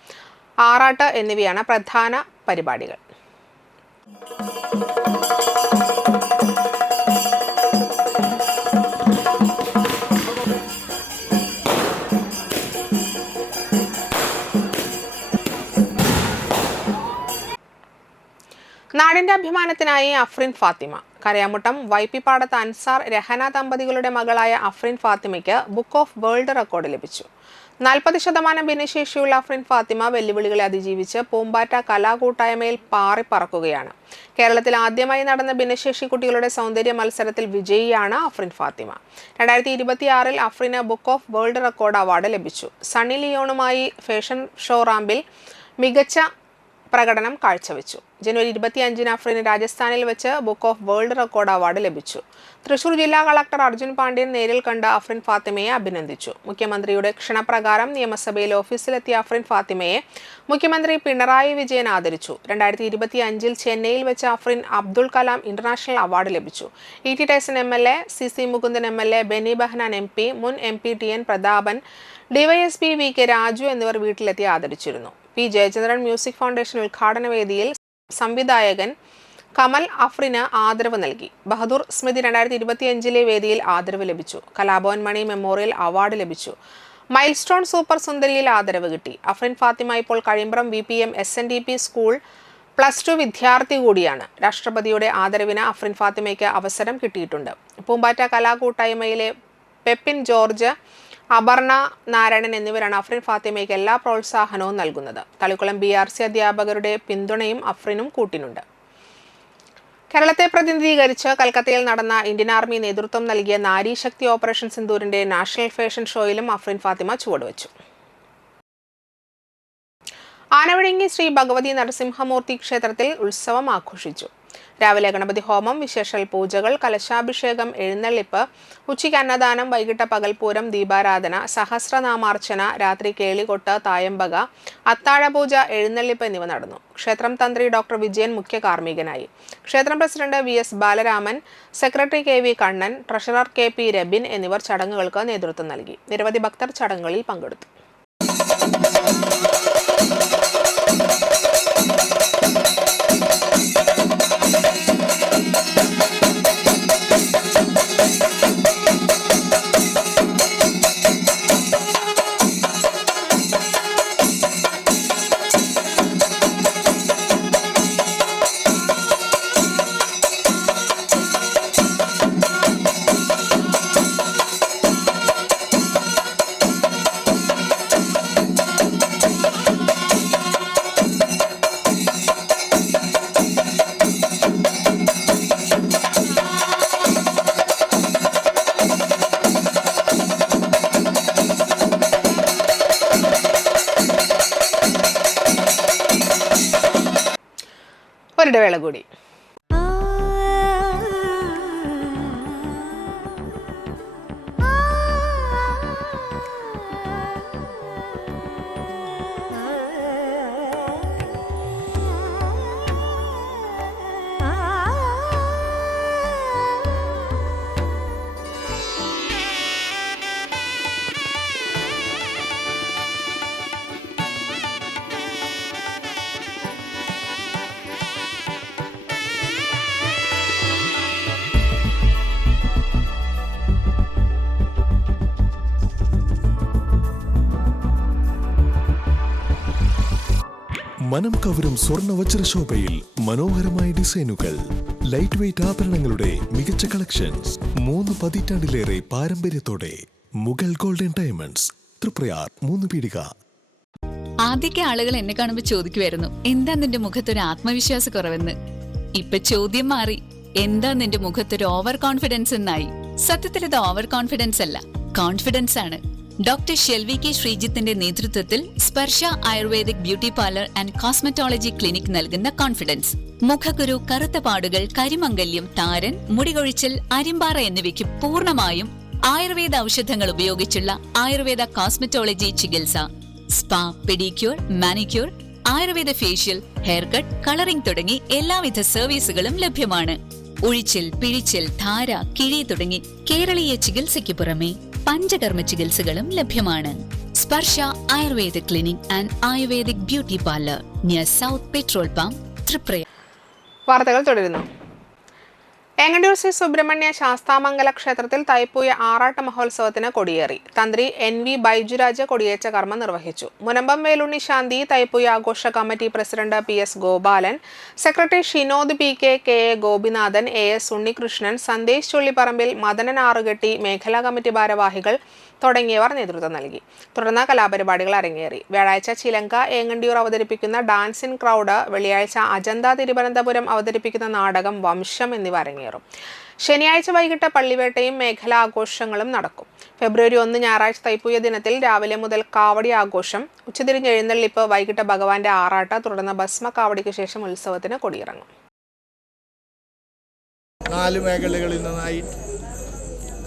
ആറാട്ട് എന്നിവയാണ് പ്രധാന പരിപാടികൾ. നാടിന്റെ അഭിമാനത്തിനായി അഫ്രിൻ ഫാത്തിമ. കരയാമുട്ടം വൈപ്പിപ്പാടത്ത് അൻസാർ രഹന ദമ്പതികളുടെ മകളായ അഫ്രിൻ ഫാത്തിമയ്ക്ക് ബുക്ക് ഓഫ് വേൾഡ് റെക്കോർഡ് ലഭിച്ചു. 40% ഭിന്നശേഷിയുള്ള അഫ്രിൻ ഫാത്തിമ വെല്ലുവിളികളെ അതിജീവിച്ച് പൂമ്പാറ്റ കലാകൂട്ടായ്മയിൽ പാറിപ്പറക്കുകയാണ്. കേരളത്തിൽ ആദ്യമായി നടന്ന ഭിന്നശേഷി കുട്ടികളുടെ സൗന്ദര്യ മത്സരത്തിൽ വിജയിയാണ് അഫ്രിൻ ഫാത്തിമ. 2026 അഫ്രിന് book of world record award ലഭിച്ചു. സണ്ണി ലിയോണുമായി ഫാഷൻ ഷോ റാമ്പിൽ മികച്ച പ്രകടനം കാഴ്ചവെച്ചു. ജനുവരി 25 അഫ്രിന് രാജസ്ഥാനിൽ വെച്ച് book of world record award ലഭിച്ചു. തൃശൂർ ജില്ലാ കളക്ടർ അർജുൻ പാണ്ഡ്യൻ നേരിൽ കണ്ട അഫ്രിൻ ഫാത്തിമയെ അഭിനന്ദിച്ചു. മുഖ്യമന്ത്രിയുടെ ക്ഷണപ്രകാരം നിയമസഭയിൽ ഓഫീസിലെത്തിയ അഫ്രിൻ ഫാത്തിമയെ മുഖ്യമന്ത്രി പിണറായി വിജയൻ ആദരിച്ചു. 2025 ചെന്നൈയിൽ വെച്ച് അഫ്രിൻ അബ്ദുൾ കലാം ഇന്റർനാഷണൽ അവാർഡ് ലഭിച്ചു. ET Tyson MLA, CC Mukundan MLA, Benny Behanan MP, മുൻ MP TN Prathapan, DYSP VK Raju എന്നിവർ വീട്ടിലെത്തി ആദരിച്ചിരുന്നു. P ജയചന്ദ്രൻ മ്യൂസിക് ഫൗണ്ടേഷൻ ഉദ്ഘാടന വേദിയിൽ സംവിധായകൻ കമൽ അഫ്രിന് ആദരവ് നൽകി. ബഹദൂർ സ്മൃതി 2025 വേദിയിൽ ആദരവ് ലഭിച്ചു. കലാഭവൻ മണി മെമ്മോറിയൽ അവാർഡ് ലഭിച്ചു. മൈൽസ്റ്റോൺ സൂപ്പർ സുന്ദരിയിൽ ആദരവ് കിട്ടി. അഫ്രിൻ ഫാത്തിമ ഇപ്പോൾ കഴിമ്പ്രം VPM SNDP സ്കൂൾ +2 വിദ്യാർത്ഥി കൂടിയാണ്. രാഷ്ട്രപതിയുടെ ആദരവിന് അഫ്രിൻ ഫാത്തിമയ്ക്ക് അവസരം കിട്ടിയിട്ടുണ്ട്. പൂമ്പാറ്റ കലാകൂട്ടായ്മയിലെ പെപ്പിൻ ജോർജ്, അപർണ നാരായണൻ എന്നിവരാണ് അഫ്രിൻ ഫാത്തിമയ്ക്ക് എല്ലാ പ്രോത്സാഹനവും നൽകുന്നത്. തളിക്കുളം BRC അധ്യാപകരുടെ പിന്തുണയും അഫ്രിനും കൂട്ടിനുണ്ട്. കേരളത്തെ പ്രതിനിധീകരിച്ച് കൽക്കത്തയിൽ നടന്ന ഇന്ത്യൻ ആർമി നേതൃത്വം നൽകിയ Nari Shakti operation സിന്ദൂരിന്റെ national fashion ഷോയിലും അഫ്രീൻ ഫാത്തിമ ചുവടുവച്ചു. ആനവിഴുങ്ങി ശ്രീ ഭഗവതി നരസിംഹമൂർത്തി ക്ഷേത്രത്തിൽ ഉത്സവം ആഘോഷിച്ചു. രാവിലെ ഗണപതി ഹോമം, വിശേഷൽ പൂജകൾ, കലശാഭിഷേകം, എഴുന്നള്ളിപ്പ്, ഉച്ചയ്ക്ക് അന്നദാനം, വൈകിട്ട് പകൽപൂരം, ദീപാരാധന, സഹസ്രനാമാർച്ചന, രാത്രി കേളികൊട്ട്, തായമ്പക, അത്താഴപൂജ, എഴുന്നള്ളിപ്പ് എന്നിവ നടന്നു. ക്ഷേത്രം തന്ത്രി ഡോക്ടർ വിജയൻ മുഖ്യ കാർമ്മികനായി. ക്ഷേത്രം president VS Balaraman, secretary KV Kannan, treasurer KP രബിൻ എന്നിവർ ചടങ്ങുകൾക്ക് നേതൃത്വം നൽകി. നിരവധി ഭക്തർ ചടങ്ങുകളിൽ പങ്കെടുത്തു. ഒരിടവേള കൂടി. മനം കവരും സ്വർണ്ണ വജ്രശോഭയിൽ മനോഹരമായ ഡിസൈനുകൾ, ലൈറ്റ് വെയ്റ്റ് ആഭരണങ്ങളുടെ മികച്ച കളക്ഷൻസ്, 3 പതിറ്റാണ്ടിലേറെ പാരമ്പര്യത്തോടെ മുഗൾ ഗോൾഡൻ ഡയമണ്ട്സ്, തൃപ്രയാർ 3 പീടിക. ആദ്യമൊക്കെ ആളുകൾ എന്നെ കാണുമ്പോൾ ചോദിക്കുമായിരുന്നു, എന്താ നിന്റെ മുഖത്തൊരു ആത്മവിശ്വാസ കുറവെന്ന്. ഇപ്പൊ ചോദ്യം മാറി, എന്താ നിന്റെ മുഖത്തൊരു ഓവർ കോൺഫിഡൻസ് എന്നായി. സത്യത്തിൽ ഇത് ഓവർ കോൺഫിഡൻസ് അല്ല, കോൺഫിഡൻസ് ആണ്. ഡോക്ടർ ഷെൽവി കെ ശ്രീജിത്തിന്റെ നേതൃത്വത്തിൽ Sparsha ayurvedic beauty parlour and cosmetology clinic നൽകുന്ന കോൺഫിഡൻസ്. മുഖക്കുരു, കറുത്ത പാടുകൾ, കരിമംഗല്യം, താരൻ, മുടികൊഴിച്ചൽ, അരിമ്പാറ എന്നിവയ്ക്ക് പൂർണ്ണമായും ആയുർവേദ ഔഷധങ്ങൾ ഉപയോഗിച്ചുള്ള ആയുർവേദ കോസ്മെറ്റോളജി ചികിത്സ. Spa, pedicure, manicure, Ayurveda facial, hair cut, colouring തുടങ്ങി എല്ലാവിധ സർവീസുകളും ലഭ്യമാണ്. ഉഴിച്ചിൽ, പിഴിച്ചിൽ, ധാര, കിഴി തുടങ്ങി കേരളീയ ചികിത്സയ്ക്ക് പുറമെ പഞ്ചകർമ്മ ചികിത്സകളും ലഭ്യമാണ്. Sparsha ayurvedic clinic and ayurvedic beauty parlour, near south petrol pump, Triprayar. വാർത്തകൾ തുടരുന്നു. ഏങ്ങണ്ടിയൂർ ശ്രീ സുബ്രഹ്മണ്യ ശാസ്താമംഗല ക്ഷേത്രത്തിൽ തൈപ്പൂയ ആറാട്ട് മഹോത്സവത്തിന് കൊടിയേറി. തന്ത്രി NV ബൈജുരാജ് കൊടിയേറ്റ കർമ്മം നിർവഹിച്ചു. മുനമ്പം വേലുണ്ണി ശാന്തി, തൈപ്പൂയ ആഘോഷ committee president PS Gopalan, secretary Shinod PK, KA Gopinathan, AS Unnikrishnan, Sandesh Chullipparambil, Madanan Aruketti, മേഖലാ കമ്മിറ്റി ഭാരവാഹികൾ തുടങ്ങിയവർ നേതൃത്വം നൽകി. തുടർന്ന് കലാപരിപാടികൾ അരങ്ങേറി. വ്യാഴാഴ്ച ചിലങ്ക ഏങ്ങണ്ടിയൂർ അവതരിപ്പിക്കുന്ന ഡാൻസ് ഇൻ ക്രൗഡ്, വെള്ളിയാഴ്ച അജന്ത തിരുവനന്തപുരം അവതരിപ്പിക്കുന്ന നാടകം വംശം എന്നിവ അരങ്ങേറും. ശനിയാഴ്ച വൈകിട്ട് പള്ളിവേട്ടയും മേഖലാ ആഘോഷങ്ങളും നടക്കും. ഫെബ്രുവരി 1 ഞായറാഴ്ച തൈപ്പൂയ ദിനത്തിൽ രാവിലെ മുതൽ കാവടി ആഘോഷം, ഉച്ചതിരിഞ്ഞ് എഴുന്നള്ളിപ്പ്, വൈകിട്ട് ഭഗവാന്റെ ആറാട്ട്, തുടർന്ന് ഭസ്മ കാവടിക്ക് ശേഷം ഉത്സവത്തിന് കൊടിയിറങ്ങും. 4 മേഖലകളിൽ നിന്നായി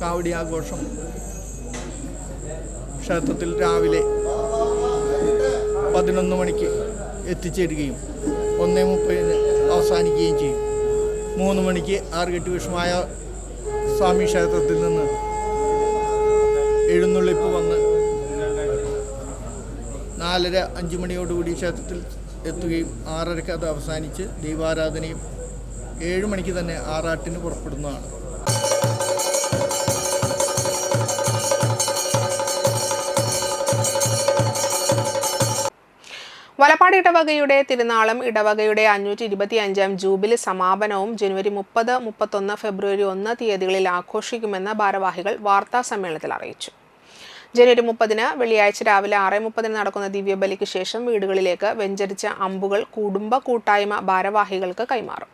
കാവടി ആഘോഷം ക്ഷേത്രത്തിൽ രാവിലെ 11 മണിക്ക് എത്തിച്ചേരുകയും 1:30 അവസാനിക്കുകയും ചെയ്യും. 3 മണിക്ക് ആറുകെട്ട് വിഷമായ സ്വാമി ക്ഷേത്രത്തിൽ നിന്ന് എഴുന്നള്ളിപ്പ് വന്ന് 4:30-5 മണിയോടുകൂടി ക്ഷേത്രത്തിൽ എത്തുകയും 6:30 അത് അവസാനിച്ച് ദീപാരാധനയും 7 മണിക്ക് തന്നെ ആറാട്ടിന് പുറപ്പെടുന്നതാണ്. വലപ്പാട് ഇടവകയുടെ തിരുനാളും ഇടവകയുടെ 525ാം ജൂബിലി സമാപനവും ജനുവരി 30, 31, ഫെബ്രുവരി 1 തീയതികളിൽ ആഘോഷിക്കുമെന്ന് ഭാരവാഹികൾ വാർത്താ സമ്മേളനത്തിൽ അറിയിച്ചു. ജനുവരി 30 വെള്ളിയാഴ്ച രാവിലെ 6:30 നടക്കുന്ന ദിവ്യബലിക്ക് ശേഷം വീടുകളിലേക്ക് വെഞ്ചരിച്ച അമ്പുകൾ കുടുംബ കൂട്ടായ്മ ഭാരവാഹികൾക്ക് കൈമാറും.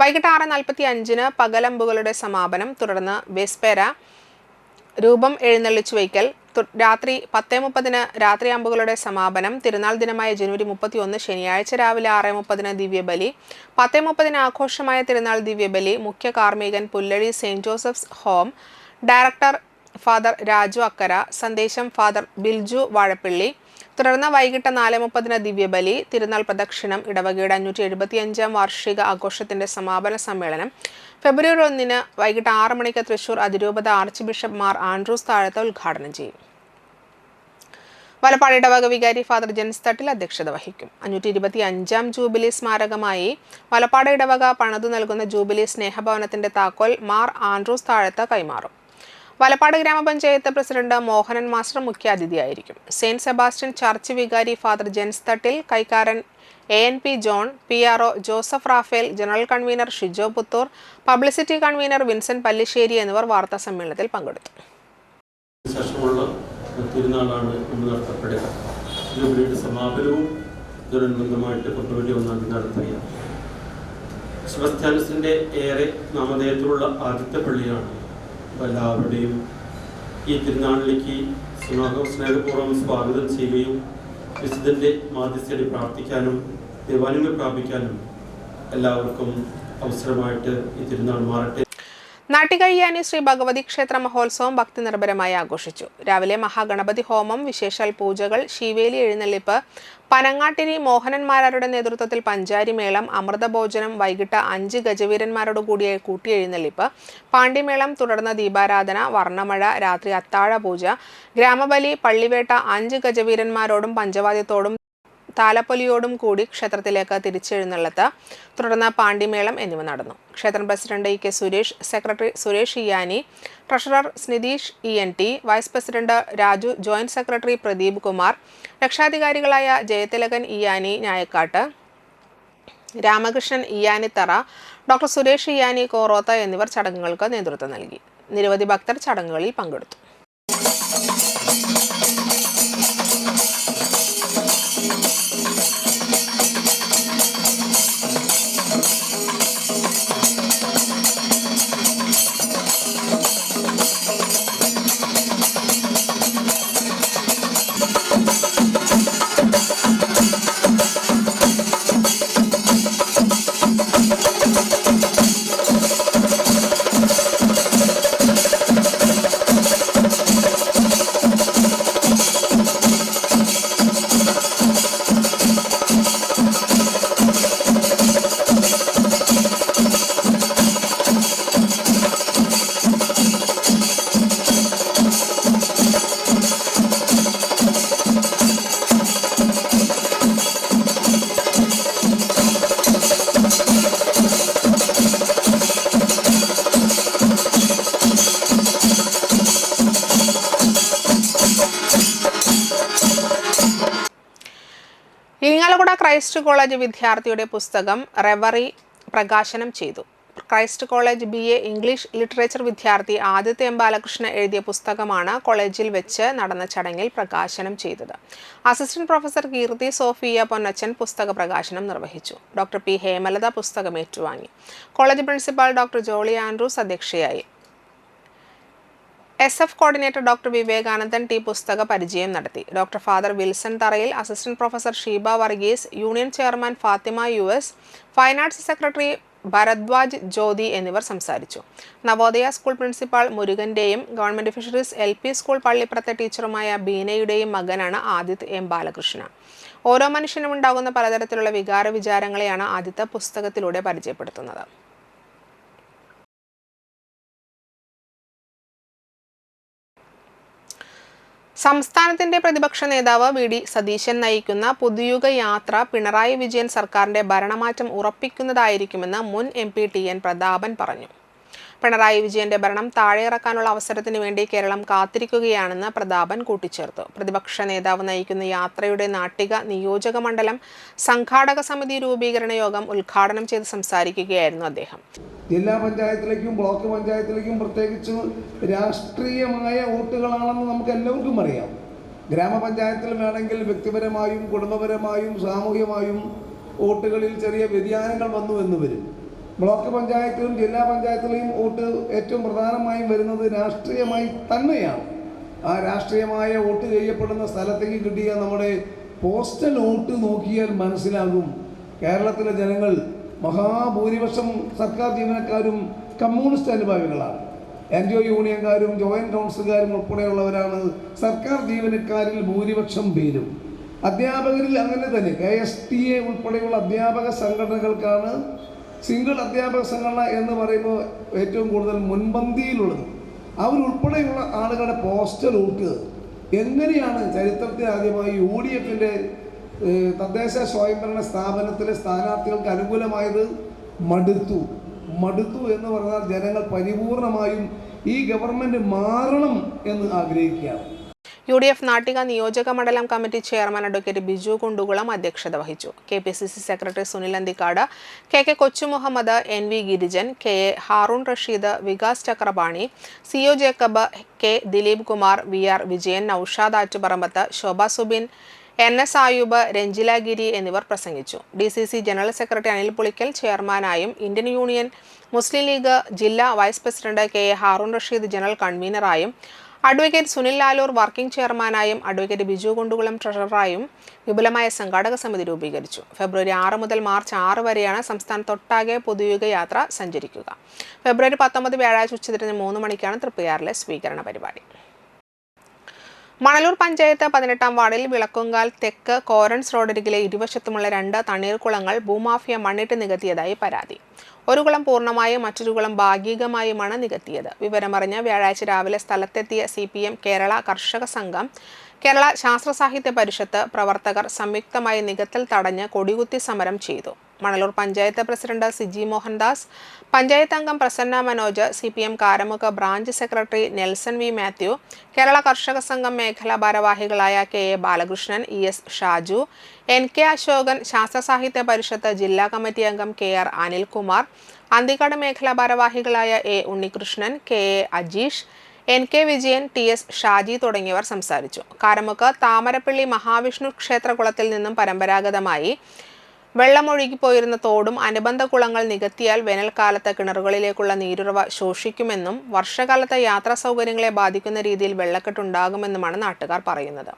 വൈകിട്ട് 6:45 പകലമ്പുകളുടെ സമാപനം, തുടർന്ന് വെസ്പേര രൂപം എഴുന്നള്ളിച്ചു വയ്ക്കൽ, രാത്രി 10:30 രാത്രി അമ്പുകളുടെ സമാപനം, തിരുനാൾ ദിനമായ ജനുവരി 31 ശനിയാഴ്ച രാവിലെ 6:30 ദിവ്യബലി, 10:30 ആഘോഷമായ തിരുനാൾ ദിവ്യബലി. മുഖ്യ കാർമ്മികൻ Pullazhi saint Joseph's home director father Raju Akkara, സന്ദേശം ഫാദർ ബിൽജു വാഴപ്പിള്ളി. തുടർന്ന് വൈകിട്ട് 4:30 ദിവ്യബലി, തിരുനാൾ പ്രദക്ഷിണം, ഇടവകയുടെ 575 വാർഷിക ആഘോഷത്തിന്റെ സമാപന സമ്മേളനം ഫെബ്രുവരി 1 വൈകിട്ട് 6 മണിക്ക് തൃശൂർ അതിരൂപത ആർച്ച് ബിഷപ്പ് മാർ ആൻഡ്രൂസ് താഴത്ത് ഉദ്ഘാടനം ചെയ്യും. വലപ്പാട് ഇടവക വികാരി ഫാദർ ജെൻസ് തട്ടിൽ അധ്യക്ഷത വഹിക്കും. 525 ജൂബിലി സ്മാരകമായി വലപ്പാട് ഇടവക പണിതു നൽകുന്ന ജൂബിലി സ്നേഹഭവനത്തിന്റെ താക്കോൽ മാർ ആൻഡ്രൂസ് താഴത്ത് കൈമാറും. വലപ്പാട് ഗ്രാമപഞ്ചായത്ത് പ്രസിഡന്റ് മോഹനൻ മാസ്റ്റർ മുഖ്യാതിഥിയായിരിക്കും. സെയിന്റ് സെബാസ്റ്റ്യൻ ചർച്ച് വികാരി ഫാദർ ജെൻസ് തട്ടിൽ, കൈക്കാരൻ ANP John, PRO Joseph Raphael, general convener Shijo Puthur, publicity convener Vincent Pallissery എന്നിവർ വാർത്താ സമ്മേളനത്തിൽ പങ്കെടുത്തു. തിരുനാളാണ് നമ്മൾ നടത്തപ്പെടുക. ജൂബിലിയുടെ സമാപനവും ദുരന്തമായിട്ട് ഫെബ്രുവരി 1 നടത്തുകയാണ്. സെബാസ്റ്റ്യാനസിന്റെ ഏറെ നാമധേയത്തിലുള്ള ആദ്യത്തെ പള്ളിയാണ്. എല്ലാവരുടെയും ഈ തിരുനാളിലേക്ക് സ്നേഹപൂർവ്വം സ്വാഗതം ചെയ്യുകയും വിശുദ്ധന്റെ മാധ്യസ്ഥതയിൽ പ്രാർത്ഥിക്കാനും ദൈവാനുഗ്രഹം പ്രാപിക്കാനും എല്ലാവർക്കും അവസരമായിട്ട് ഈ തിരുനാൾ മാറട്ടെ. നാട്ടിക ഇയാനി ശ്രീ ഭഗവതി ക്ഷേത്ര മഹോത്സവം ഭക്തി നിർഭരമായി ആഘോഷിച്ചു. രാവിലെ മഹാഗണപതി ഹോമം, വിശേഷാൽ പൂജകൾ, ശീവേലി എഴുന്നള്ളിപ്പ്, പനങ്ങാട്ടിരി മോഹനന്മാരുടെ നേതൃത്വത്തിൽ പഞ്ചാരി മേളം, അമൃതഭോജനം, വൈകിട്ട് 5 ഗജവീരന്മാരോട് കൂടിയ കൂട്ടിയെഴുന്നള്ളിപ്പ്, പാണ്ഡിമേളം, തുടർന്ന് ദീപാരാധന, വർണ്ണമഴ, രാത്രി അത്താഴ പൂജ, ഗ്രാമബലി, പള്ളിവേട്ട, 5 ഗജവീരന്മാരോടും പഞ്ചവാദ്യത്തോടും താലപ്പൊലിയോടും കൂടി ക്ഷേത്രത്തിലേക്ക് തിരിച്ചെഴുന്നള്ളത്ത്, തുടർന്ന് പാണ്ഡിമേളം എന്നിവ നടന്നു. ക്ഷേത്രം president EK Suresh, secretary Suresh Iyani, treasurer Snitheesh ENT, vice president Raju, joint secretary Pradeep Kumar, രക്ഷാധികാരികളായ ജയതിലകൻ ഇയാനി ഞായക്കാട്ട്, രാമകൃഷ്ണൻ ഇയാനിത്തറ, ഡോക്ടർ സുരേഷ് ഇയാനി കോറോത്ത എന്നിവർ ചടങ്ങുകൾക്ക് നേതൃത്വം നൽകി. നിരവധി ഭക്തർ ചടങ്ങുകളിൽ പങ്കെടുത്തു. ഇരിങ്ങാലക്കുട ക്രൈസ്റ്റ് കോളേജ് വിദ്യാർത്ഥിയുടെ പുസ്തകം റെവറി പ്രകാശനം ചെയ്തു. Christ college BA English literature വിദ്യാർത്ഥി ആദിത്യ M. ബാലകൃഷ്ണൻ എഴുതിയ പുസ്തകമാണ് കോളേജിൽ വെച്ച് നടന്ന ചടങ്ങിൽ പ്രകാശനം ചെയ്തത്. Assistant professor Keerthi Sophia Ponnachan പുസ്തക പ്രകാശനം നിർവഹിച്ചു. Doctor P. ഹേമലത പുസ്തകം ഏറ്റുവാങ്ങി. College principal doctor Jolly Andrews അധ്യക്ഷയായി. SF coordinator doctor Vivekanandan T. പുസ്തക പരിചയം നടത്തി. Doctor father Wilson Tharayil, assistant professor Sheeba Varghese, union chairman Fathima US, fine arts secretary Bharadwaj Jyothi എന്നിവർ സംസാരിച്ചു. നവോദയ സ്കൂൾ പ്രിൻസിപ്പാൾ മുരുകന്റെയും ഗവൺമെന്റ് ഫിഷറീസ് LP സ്കൂൾ പള്ളിപ്പുറത്തെ ടീച്ചറുമായ ബീനയുടെയും മകനാണ് ആദിത്യ M. ബാലകൃഷ്ണ. ഓരോ മനുഷ്യനും ഉണ്ടാകുന്ന പലതരത്തിലുള്ള വികാര വിചാരങ്ങളെയാണ് ആദിത്യ പുസ്തകത്തിലൂടെ പരിചയപ്പെടുത്തുന്നത്. സംസ്ഥാനത്തിന്റെ പ്രതിപക്ഷ നേതാവ് VD സതീശൻ നയിക്കുന്ന പുതുയുഗ യാത്ര പിണറായി വിജയൻ സർക്കാരിന്റെ ഭരണമാറ്റം ഉറപ്പിക്കുന്നതായിരിക്കുമെന്ന് മുൻ MP TN പ്രതാപൻ പറഞ്ഞു. പിണറായി വിജയന്റെ ഭരണം താഴെയിറക്കാനുള്ള അവസരത്തിന് വേണ്ടി കേരളം കാത്തിരിക്കുകയാണെന്ന് പ്രതാപൻ കൂട്ടിച്ചേർത്തു. പ്രതിപക്ഷ നേതാവ് നയിക്കുന്ന യാത്രയുടെ നാട്ടിക നിയോജക മണ്ഡലം സംഘാടക സമിതി രൂപീകരണ യോഗം ഉദ്ഘാടനം ചെയ്ത് സംസാരിക്കുകയായിരുന്നു അദ്ദേഹം. ജില്ലാ പഞ്ചായത്തിലേക്കും ബ്ലോക്ക് പഞ്ചായത്തിലേക്കും പ്രത്യേകിച്ച് രാഷ്ട്രീയമായ വോട്ടുകളാണെന്ന് നമുക്ക് എല്ലാവർക്കും അറിയാം. ഗ്രാമപഞ്ചായത്തിൽ വേണമെങ്കിൽ വ്യക്തിപരമായും കുടുംബപരമായും സാമൂഹികമായും വോട്ടുകളിൽ ചെറിയ വ്യതിയാനങ്ങൾ വന്നു എന്ന് വരും. ബ്ലോക്ക് പഞ്ചായത്തിലും ജില്ലാ പഞ്ചായത്തിലെയും വോട്ട് ഏറ്റവും പ്രധാനമായും വരുന്നത് രാഷ്ട്രീയമായി തന്നെയാണ്. ആ രാഷ്ട്രീയമായ വോട്ട് ചെയ്യപ്പെടുന്ന സ്ഥലത്തേക്ക് കിട്ടിയ നമ്മുടെ പോസ്റ്റൽ വോട്ട് നോക്കിയാൽ മനസ്സിലാകും കേരളത്തിലെ ജനങ്ങൾ മഹാഭൂരിപക്ഷം സർക്കാർ ജീവനക്കാരും കമ്മ്യൂണിസ്റ്റ് അനുഭാവികളാണ്. NGO യൂണിയൻകാരും ജോയിൻറ്റ് കൗൺസിലുകാരും ഉൾപ്പെടെയുള്ളവരാണ് സർക്കാർ ജീവനക്കാരിൽ ഭൂരിപക്ഷം പേരും. അധ്യാപകരിൽ അങ്ങനെ തന്നെ KSTA ഉൾപ്പെടെയുള്ള അധ്യാപക സംഘടനകൾക്കാണ് സിംഗിൾ അധ്യാപക സംഘടന എന്ന് പറയുമ്പോൾ ഏറ്റവും കൂടുതൽ മുൻപന്തിയിലുള്ളത്. അവരുൾപ്പെടെയുള്ള ആളുകളുടെ പോസ്റ്റൽ വോട്ട് എങ്ങനെയാണ് ചരിത്രത്തിൽ ആദ്യമായി UDFന്റെ തദ്ദേശ സ്വയംഭരണ സ്ഥാപനത്തിലെ സ്ഥാനാർത്ഥികൾക്ക് അനുകൂലമായത്? മടുത്തു എന്ന് പറഞ്ഞാൽ ജനങ്ങൾ പരിപൂർണമായും ഈ ഗവൺമെന്റ് മാറണം എന്ന് ആഗ്രഹിക്കുകയാണ്. UDF നാട്ടിക നിയോജക മണ്ഡലം committee chairman advocate Biju Kundukulam അധ്യക്ഷത വഹിച്ചു. KPCC secretary Sunil Anthikkad, KK Kochumuhammad, NV Girijan, KA Haroon Rasheed, Vikas Chakrapani, CO Jacob, K Dileep Kumar, VR Vijayan, Noushad Attuparambath, Shobha Subin, NS Ayoob, Ranjila Giri എന്നിവർ പ്രസംഗിച്ചു. DCC general secretary Anil Pulikkal ചെയർമാനായും ഇന്ത്യൻ യൂണിയൻ മുസ്ലിം ലീഗ് ജില്ലാ vice president KA Haroon Rasheed general കൺവീനറായും അഡ്വക്കേറ്റ് സുനിൽ ലാലൂർ വർക്കിംഗ് ചെയർമാനായും അഡ്വക്കേറ്റ് ബിജു കുണ്ടുകുളം ട്രഷററായും വിപുലമായ സംഘാടക സമിതി രൂപീകരിച്ചു. ഫെബ്രുവരി 6 മുതൽ മാർച്ച് 6 വരെയാണ് സംസ്ഥാനത്തൊട്ടാകെ പൊതുയുഗ യാത്ര സഞ്ചരിക്കുക. ഫെബ്രുവരി 19 വ്യാഴാഴ്ച ഉച്ചതിരിഞ്ഞ് 3 മണിക്കാണ് തൃപ്പയാറിലെ സ്വീകരണ പരിപാടി. മണലൂർ പഞ്ചായത്ത് 18-ാം വാർഡിൽ വിളക്കുങ്കാൽ തെക്ക് കോരൻസ് റോഡരികിലെ ഇരുവശത്തുമുള്ള 2 തണ്ണീർക്കുളങ്ങൾ ഭൂമാഫിയ മണ്ണിട്ട് നികത്തിയതായി പരാതി. ഒരു കുളം പൂർണ്ണമായും മറ്റൊരു കുളം ഭാഗികമായുമാണ് നികത്തിയത്. വിവരമറിഞ്ഞ് വ്യാഴാഴ്ച രാവിലെ സ്ഥലത്തെത്തിയ CPM കേരള കർഷക സംഘം, കേരള ശാസ്ത്ര സാഹിത്യ പരിഷത്ത് പ്രവർത്തകർ സംയുക്തമായി നികത്തൽ തടഞ്ഞ് കൊടികുത്തി സമരം ചെയ്തു. മണലൂർ പഞ്ചായത്ത് പ്രസിഡന്റ് സിജി മോഹൻദാസ്, പഞ്ചായത്ത് അംഗം Prasanna Manoj, CPM Karamukha branch secretary Nelson V Mathew, Kerala Karshaka Sangham മേഖലാ ഭാരവാഹികളായ KA Balakrishnan, ES Shaju, NK Ashokan, ശാസ്ത്ര സാഹിത്യ പരിഷത്ത് ജില്ലാ കമ്മിറ്റി അംഗം KR അനിൽകുമാർ, അന്തിക്കാട് മേഖലാ ഭാരവാഹികളായ A Unnikrishnan, KA Ajeesh, NK Vijayan, TS Shaji തുടങ്ങിയവർ സംസാരിച്ചു. കാരമുക്ക് താമരപ്പള്ളി മഹാവിഷ്ണു ക്ഷേത്രകുളത്തിൽ നിന്നും പരമ്പരാഗതമായി വെള്ളമൊഴുകിപ്പോയിരുന്ന തോടും അനുബന്ധ കുളങ്ങൾ നികത്തിയാൽ വേനൽക്കാലത്ത് കിണറുകളിലേക്കുള്ള നീരുറവ ശോഷിക്കുമെന്നും വർഷകാലത്ത് യാത്രാ സൗകര്യങ്ങളെ ബാധിക്കുന്ന രീതിയിൽ വെള്ളക്കെട്ടുണ്ടാകുമെന്നുമാണ് നാട്ടുകാർ പറയുന്നത്.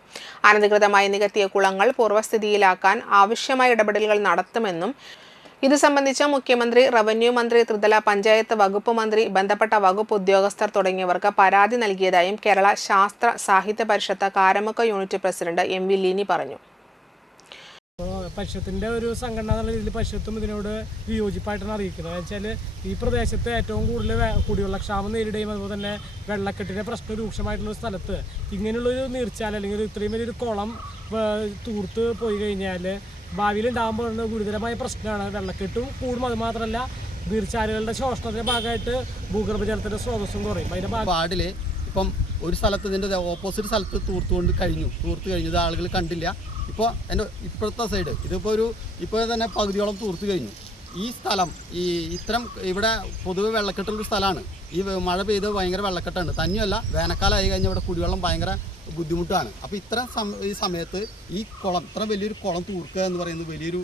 അനധികൃതമായി നികത്തിയ കുളങ്ങൾ പൂർവ്വസ്ഥിതിയിലാക്കാൻ ആവശ്യമായ ഇടപെടലുകൾ നടത്തുമെന്നും ഇത് സംബന്ധിച്ച് മുഖ്യമന്ത്രി, റവന്യൂ മന്ത്രി, ത്രിതല പഞ്ചായത്ത് വകുപ്പ് മന്ത്രി, ബന്ധപ്പെട്ട വകുപ്പ് ഉദ്യോഗസ്ഥർ തുടങ്ങിയവർക്ക് പരാതി നൽകിയതായും Kerala Sasthra Sahithya Parishad Karamukku unit president MV Lini പറഞ്ഞു. പരിഷത്തിൻ്റെ ഒരു സംഘടന എന്നുള്ള രീതിയിൽ പരിഷത്തും ഇതിനോട് വിയോജിപ്പായിട്ടാണ് അറിയിക്കുന്നത്. വെച്ചാൽ ഈ പ്രദേശത്ത് ഏറ്റവും കൂടുതൽ കുടിവെള്ളക്ഷാമം നേരിടുകയും അതുപോലെ തന്നെ വെള്ളക്കെട്ടിൻ്റെ പ്രശ്നം രൂക്ഷമായിട്ടുള്ളൊരു സ്ഥലത്ത് ഇങ്ങനെയുള്ളൊരു നീർച്ചാൽ അല്ലെങ്കിൽ ഇത്രയും വലിയൊരു കുളം തൂർത്ത് പോയി കഴിഞ്ഞാൽ ഭാവിയിൽ ഉണ്ടാകുമ്പോൾ ഗുരുതരമായ പ്രശ്നമാണ്. വെള്ളക്കെട്ടും കൂടും, അത് മാത്രമല്ല നീർച്ചാലുകളുടെ ശോഷണത്തിൻ്റെ ഭാഗമായിട്ട് ഭൂഗർഭജലത്തിൻ്റെ സ്രോതസ്സും കുറയും. അതിൻ്റെ വാർഡിൽ ഇപ്പം ഒരു സ്ഥലത്ത് ഇതിൻ്റെ ഓപ്പോസിറ്റ് സ്ഥലത്ത് തൂർത്ത് കഴിഞ്ഞത് ആളുകൾ കണ്ടില്ല. ഇപ്പോൾ എൻ്റെ ഇപ്പോഴത്തെ സൈഡ് ഇതിപ്പോൾ ഇപ്പോൾ തന്നെ പകുതിയോളം തൂർത്ത് കഴിഞ്ഞു. ഈ സ്ഥലം ഇത്തരം ഇവിടെ പൊതുവെ വെള്ളക്കെട്ടുള്ളൊരു സ്ഥലമാണ്. ഈ മഴ പെയ്ത് ഭയങ്കര വെള്ളക്കെട്ടാണ്. തന്നെയല്ല വേനൽക്കാലമായി കഴിഞ്ഞാൽ ഇവിടെ കുടിവെള്ളം ഭയങ്കര ബുദ്ധിമുട്ടാണ്. അപ്പോൾ ഈ സമയത്ത് ഈ കുളം, ഇത്ര വലിയൊരു കുളം തൂർക്കുക എന്ന് പറയുന്നത് വലിയൊരു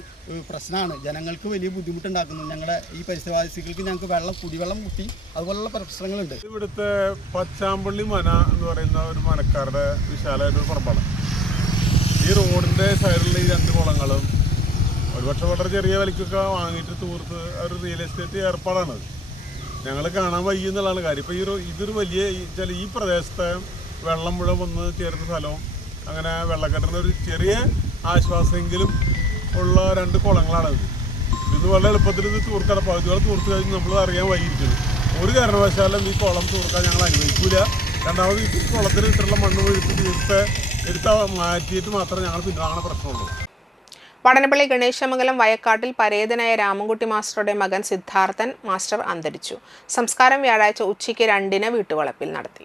പ്രശ്നമാണ്. ജനങ്ങൾക്ക് വലിയ ബുദ്ധിമുട്ടുണ്ടാക്കുന്നു. ഞങ്ങളുടെ ഈ പരിസരവാസികൾക്ക് ഞങ്ങൾക്ക് കുടിവെള്ളം മുട്ടി അതുപോലുള്ള പ്രശ്നങ്ങളുണ്ട്. ഇവിടുത്തെ പച്ചാമ്പള്ളി മന എന്ന് പറയുന്ന ഒരു മനക്കാരുടെ വിശാലമായൊരു പറമ്പാണ്. ഈ റോഡിൻ്റെ സൈഡിലുള്ള ഈ 2 കുളങ്ങളും ഒരുപക്ഷെ വളരെ ചെറിയ വിലയ്ക്കൊക്കെ വാങ്ങിയിട്ട് തൂർത്ത് ഒരു റിയൽ എസ്റ്റേറ്റ് ഏർപ്പാടാണ്. ഞങ്ങൾ കാണാൻ വയ്യ എന്നുള്ളതാണ് കാര്യം. ഇപ്പോൾ ഇതൊരു വലിയ ഈ പ്രദേശത്തെ വെള്ളം മുഴുവൻ വന്ന് ചേർന്ന സ്ഥലവും അങ്ങനെ വെള്ളക്കെട്ടിന് ഒരു ചെറിയ ആശ്വാസമെങ്കിലും ഉള്ള 2 കുളങ്ങളാണത്. ഇത് വളരെ എളുപ്പത്തിൽ ഇത് തൂർക്കണം. പകുതിയോളം തൂർത്ത് കഴിഞ്ഞ് നമ്മൾ അറിയാൻ വൈകിയിരിക്കുന്നു. ഒരു കാരണവശാലും ഈ കുളം തൂർക്കാൻ ഞങ്ങൾ അനുവദിക്കില്ല. രണ്ടാമത് ഈ കുളത്തിന് ഇട്ടുള്ള മണ്ണ് വീഴ്ത്തി എടുത്ത് മാറ്റിയിട്ട് മാത്രമേ ഞങ്ങൾ പിന്നാണ പ്രശ്നമുള്ളൂ. വടനപ്പള്ളി ഗണേശമംഗലം വയക്കാട്ടിൽ പരേതനായ രാമൻകുട്ടി മാസ്റ്ററുടെ മകൻ സിദ്ധാർത്ഥൻ മാസ്റ്റർ അന്തരിച്ചു. സംസ്കാരം വ്യാഴാഴ്ച ഉച്ചയ്ക്ക് 2-ന് വീട്ടുവളപ്പിൽ നടത്തി.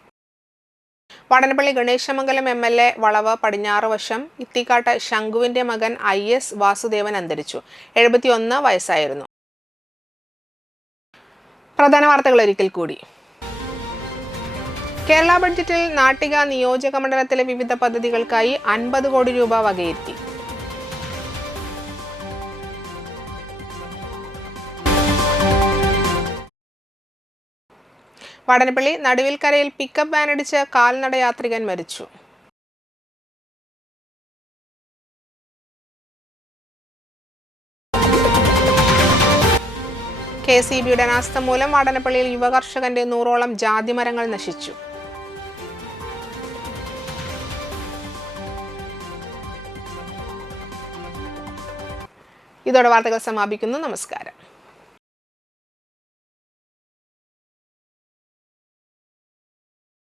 വടനപ്പള്ളി ഗണേശമംഗലം MLA വളവ് പടിഞ്ഞാറ് വശം ഇത്തിക്കാട്ട് ശംഖുവിന്റെ മകൻ IS വാസുദേവൻ അന്തരിച്ചു. 71 വയസ്സായിരുന്നു. പ്രധാന വാർത്തകൾ ഒരിക്കൽ കൂടി. കേരള ബഡ്ജറ്റിൽ നാട്ടിക നിയോജക മണ്ഡലത്തിലെ വിവിധ പദ്ധതികൾക്കായി 50 കോടി രൂപ വകയിരുത്തി. വടനപ്പള്ളി നടുവിൽക്കരയിൽ പിക്കപ്പ് വാനിടിച്ച് കാൽനട യാത്രികൻ മരിച്ചു. KCBയുടെ അനാസ്ഥ മൂലം വടനപ്പള്ളിയിൽ യുവകർഷകന്റെ 100ഓളം ജാതിമരങ്ങൾ നശിച്ചു. ഇതോടെ വാർത്തകൾ സമാപിക്കുന്നു. നമസ്കാരം.